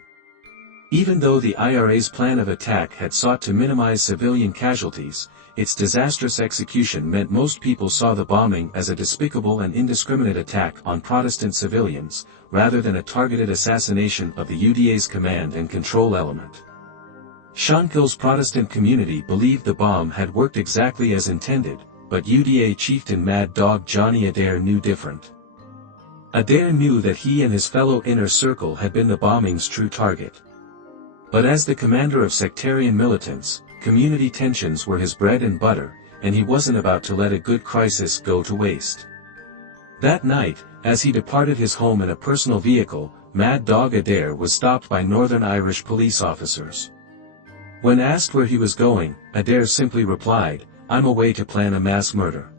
Even though the IRA's plan of attack had sought to minimize civilian casualties, its disastrous execution meant most people saw the bombing as a despicable and indiscriminate attack on Protestant civilians, rather than a targeted assassination of the UDA's command and control element. Shanquill's Protestant community believed the bomb had worked exactly as intended, but UDA chieftain Mad Dog Johnny Adair knew different. Adair knew that he and his fellow inner circle had been the bombing's true target. But as the commander of sectarian militants, community tensions were his bread and butter, and he wasn't about to let a good crisis go to waste. That night, as he departed his home in a personal vehicle, Mad Dog Adair was stopped by Northern Irish police officers. When asked where he was going, Adair simply replied, "I'm away to plan a mass murder."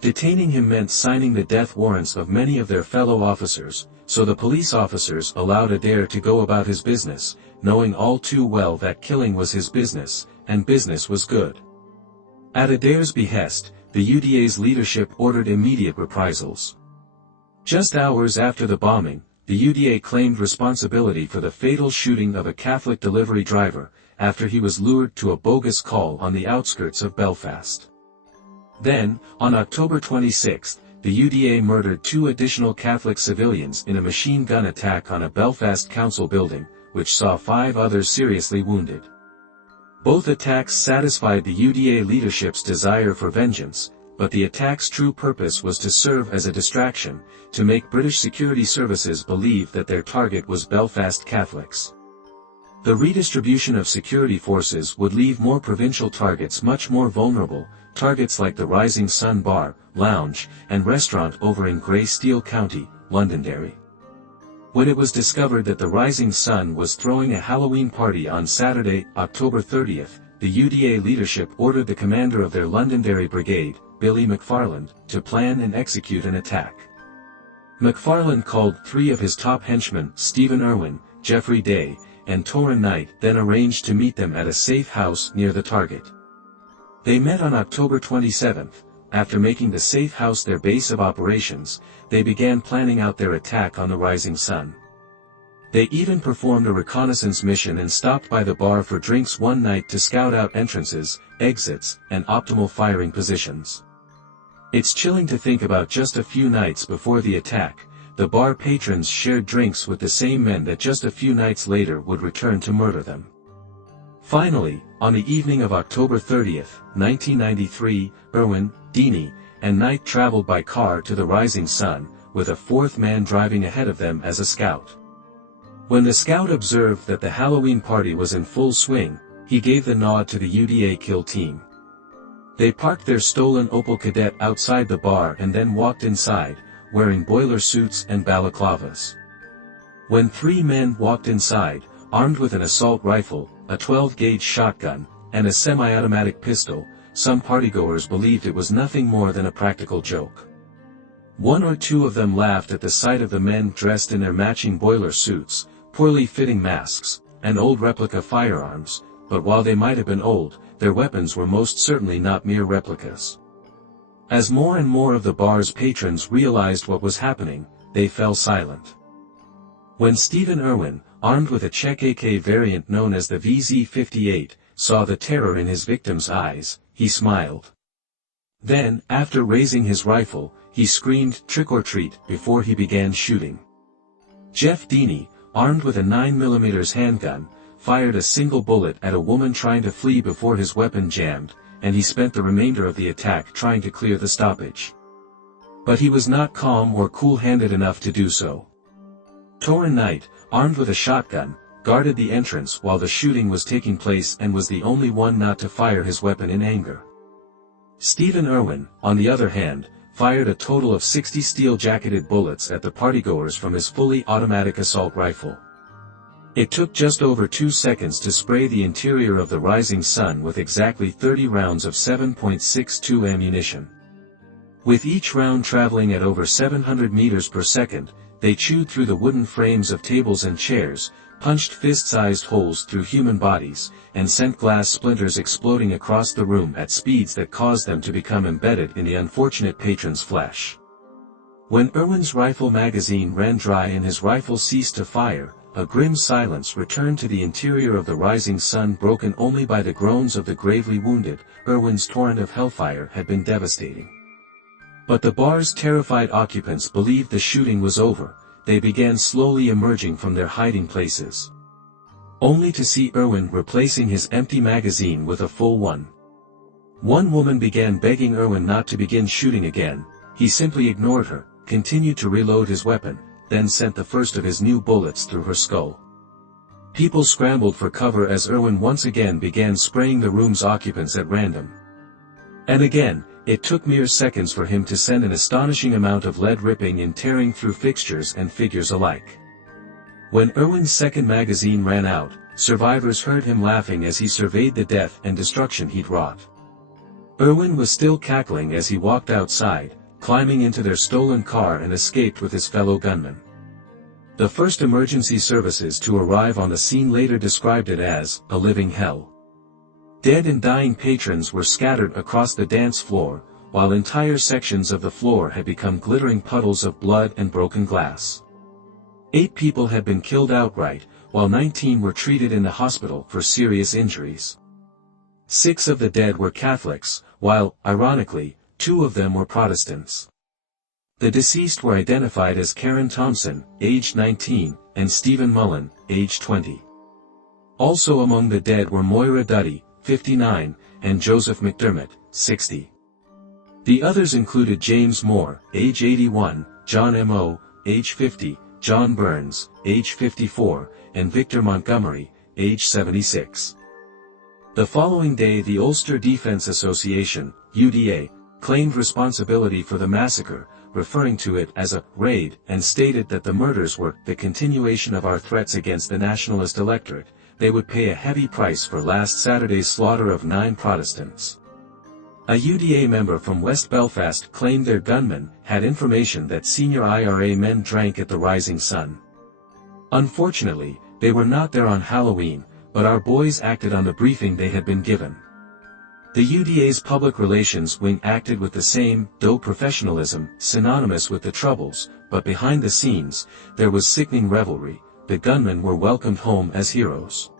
Detaining him meant signing the death warrants of many of their fellow officers, so the police officers allowed Adair to go about his business, knowing all too well that killing was his business, and business was good. At Adair's behest, the UDA's leadership ordered immediate reprisals. Just hours after the bombing, the UDA claimed responsibility for the fatal shooting of a Catholic delivery driver, after he was lured to a bogus call on the outskirts of Belfast. Then, on October 26, the UDA murdered 2 additional Catholic civilians in a machine gun attack on a Belfast council building, which saw 5 others seriously wounded. Both attacks satisfied the UDA leadership's desire for vengeance, but the attack's true purpose was to serve as a distraction, to make British security services believe that their target was Belfast Catholics. The redistribution of security forces would leave more provincial targets much more vulnerable, targets like the Rising Sun bar, lounge, and restaurant over in Grey Steel County, Londonderry. When it was discovered that the Rising Sun was throwing a Halloween party on Saturday, October 30th, the UDA leadership ordered the commander of their Londonderry brigade, Billy McFarland, to plan and execute an attack. McFarland called 3 of his top henchmen, Stephen Irwin, Geoffrey Day, and Torrin Knight, then arranged to meet them at a safe house near the target. They met on October 27th. After making the safe house their base of operations, they began planning out their attack on the Rising Sun. They even performed a reconnaissance mission and stopped by the bar for drinks one night to scout out entrances, exits, and optimal firing positions. It's chilling to think about just a few nights before the attack, the bar patrons shared drinks with the same men that just a few nights later would return to murder them. Finally, on the evening of October 30th, 1993, Irwin, Deeney, and Knight traveled by car to the Rising Sun, with a 4th man driving ahead of them as a scout. When the scout observed that the Halloween party was in full swing, he gave the nod to the UDA kill team. They parked their stolen Opel Kadett outside the bar and then walked inside, wearing boiler suits and balaclavas. When 3 men walked inside, armed with an assault rifle, a 12-gauge shotgun, and a semi-automatic pistol, some partygoers believed it was nothing more than a practical joke. 1 or 2 of them laughed at the sight of the men dressed in their matching boiler suits, poorly fitting masks, and old replica firearms, but while they might have been old, their weapons were most certainly not mere replicas. As more and more of the bar's patrons realized what was happening, they fell silent. When Stephen Irwin, armed with a Czech AK variant known as the VZ-58, saw the terror in his victim's eyes, he smiled. Then, after raising his rifle, he screamed "Trick or treat" before he began shooting. Jeff Deeney, armed with a 9mm handgun, fired a single bullet at a woman trying to flee before his weapon jammed, and he spent the remainder of the attack trying to clear the stoppage. But he was not calm or cool-handed enough to do so. Torrin Knight, armed with a shotgun, guarded the entrance while the shooting was taking place and was the only one not to fire his weapon in anger. Stephen Irwin, on the other hand, fired a total of 60 steel-jacketed bullets at the partygoers from his fully automatic assault rifle. It took just over 2 seconds to spray the interior of the Rising Sun with exactly 30 rounds of 7.62 ammunition. With each round traveling at over 700 meters per second, they chewed through the wooden frames of tables and chairs, punched fist-sized holes through human bodies, and sent glass splinters exploding across the room at speeds that caused them to become embedded in the unfortunate patron's flesh. When Irwin's rifle magazine ran dry and his rifle ceased to fire, a grim silence returned to the interior of the Rising Sun, broken only by the groans of the gravely wounded. Irwin's torrent of hellfire had been devastating. But the bar's terrified occupants believed the shooting was over. They began slowly emerging from their hiding places, only to see Irwin replacing his empty magazine with a full one. One woman began begging Irwin not to begin shooting again. He simply ignored her, continued to reload his weapon, then sent the first of his new bullets through her skull. People scrambled for cover as Irwin once again began spraying the room's occupants at random. And again, it took mere seconds for him to send an astonishing amount of lead ripping and tearing through fixtures and figures alike. When Irwin's second magazine ran out, survivors heard him laughing as he surveyed the death and destruction he'd wrought. Irwin was still cackling as he walked outside, climbing into their stolen car, and escaped with his fellow gunmen. The first emergency services to arrive on the scene later described it as a living hell. Dead and dying patrons were scattered across the dance floor, while entire sections of the floor had become glittering puddles of blood and broken glass. 8 people had been killed outright, while 19 were treated in the hospital for serious injuries. 6 of the dead were Catholics, while, ironically, 2 of them were Protestants. The deceased were identified as Karen Thompson, aged 19, and Stephen Mullen, aged 20. Also among the dead were Moira Duddy, 59, and Joseph McDermott, 60. The others included James Moore, age 81, John M.O., age 50, John Burns, age 54, and Victor Montgomery, age 76. The following day the Ulster Defence Association, UDA, claimed responsibility for the massacre, referring to it as a raid, and stated that the murders were the continuation of our threats against the nationalist electorate. They would pay a heavy price for last Saturday's slaughter of 9 Protestants. A UDA member from West Belfast claimed their gunmen had information that senior IRA men drank at the Rising Sun. Unfortunately, they were not there on Halloween, but our boys acted on the briefing they had been given. The UDA's public relations wing acted with the same, though professionalism, synonymous with the Troubles, but behind the scenes, there was sickening revelry. The gunmen were welcomed home as heroes.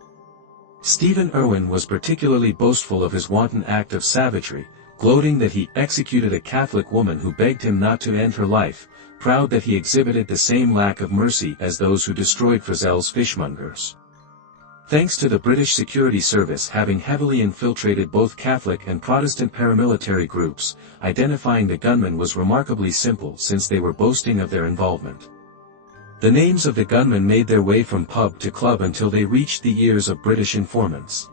Stephen Irwin was particularly boastful of his wanton act of savagery, gloating that he executed a Catholic woman who begged him not to end her life, proud that he exhibited the same lack of mercy as those who destroyed Frizzell's fishmongers. Thanks to the British Security Service having heavily infiltrated both Catholic and Protestant paramilitary groups, identifying the gunmen was remarkably simple since they were boasting of their involvement. The names of the gunmen made their way from pub to club until they reached the ears of British informants.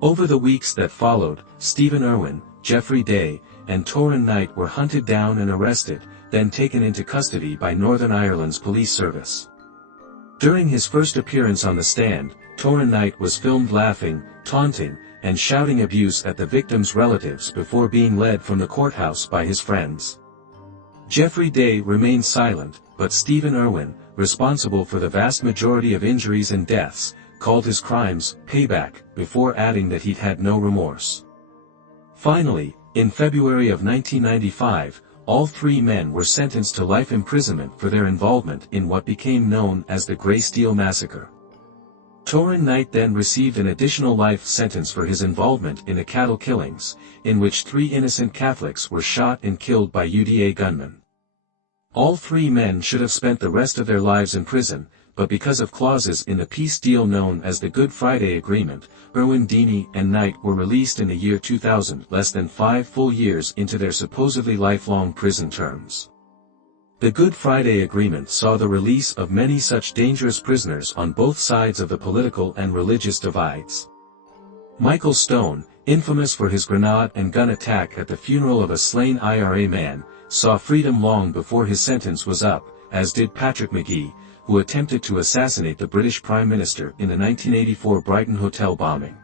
Over the weeks that followed, Stephen Irwin, Geoffrey Day, and Torrin Knight were hunted down and arrested, then taken into custody by Northern Ireland's police service. During his first appearance on the stand, Torrin Knight was filmed laughing, taunting, and shouting abuse at the victims' relatives before being led from the courthouse by his friends. Geoffrey Day remained silent, but Stephen Irwin, responsible for the vast majority of injuries and deaths, called his crimes payback, before adding that he'd had no remorse. Finally, in February of 1995, all 3 men were sentenced to life imprisonment for their involvement in what became known as the Grey Steel Massacre. Torrin Knight then received an additional life sentence for his involvement in the cattle killings, in which 3 innocent Catholics were shot and killed by UDA gunmen. All 3 men should have spent the rest of their lives in prison, but because of clauses in the peace deal known as the Good Friday Agreement, Irwin, Deeney, and Knight were released in the year 2000, less than 5 full years into their supposedly lifelong prison terms. The Good Friday Agreement saw the release of many such dangerous prisoners on both sides of the political and religious divides. Michael Stone, infamous for his grenade and gun attack at the funeral of a slain IRA man, saw freedom long before his sentence was up, as did Patrick Magee, who attempted to assassinate the British Prime Minister in the 1984 Brighton hotel bombing.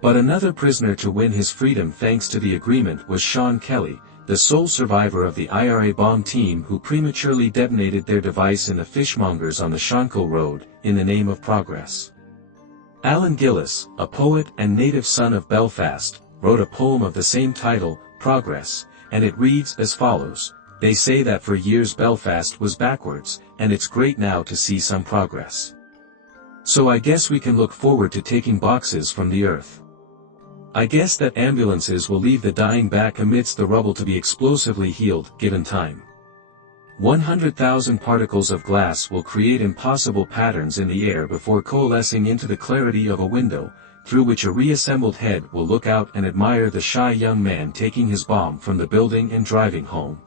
But another prisoner to win his freedom thanks to the agreement was Sean Kelly, the sole survivor of the IRA bomb team who prematurely detonated their device in the fishmongers on the Shonkill Road, in the name of progress. Alan Gillis, a poet and native son of Belfast, wrote a poem of the same title, Progress, and it reads as follows: They say that for years Belfast was backwards, and it's great now to see some progress. So I guess we can look forward to taking boxes from the earth. I guess that ambulances will leave the dying back amidst the rubble to be explosively healed, given time. 100,000 particles of glass will create impossible patterns in the air before coalescing into the clarity of a window, through which a reassembled head will look out and admire the shy young man taking his bomb from the building and driving home.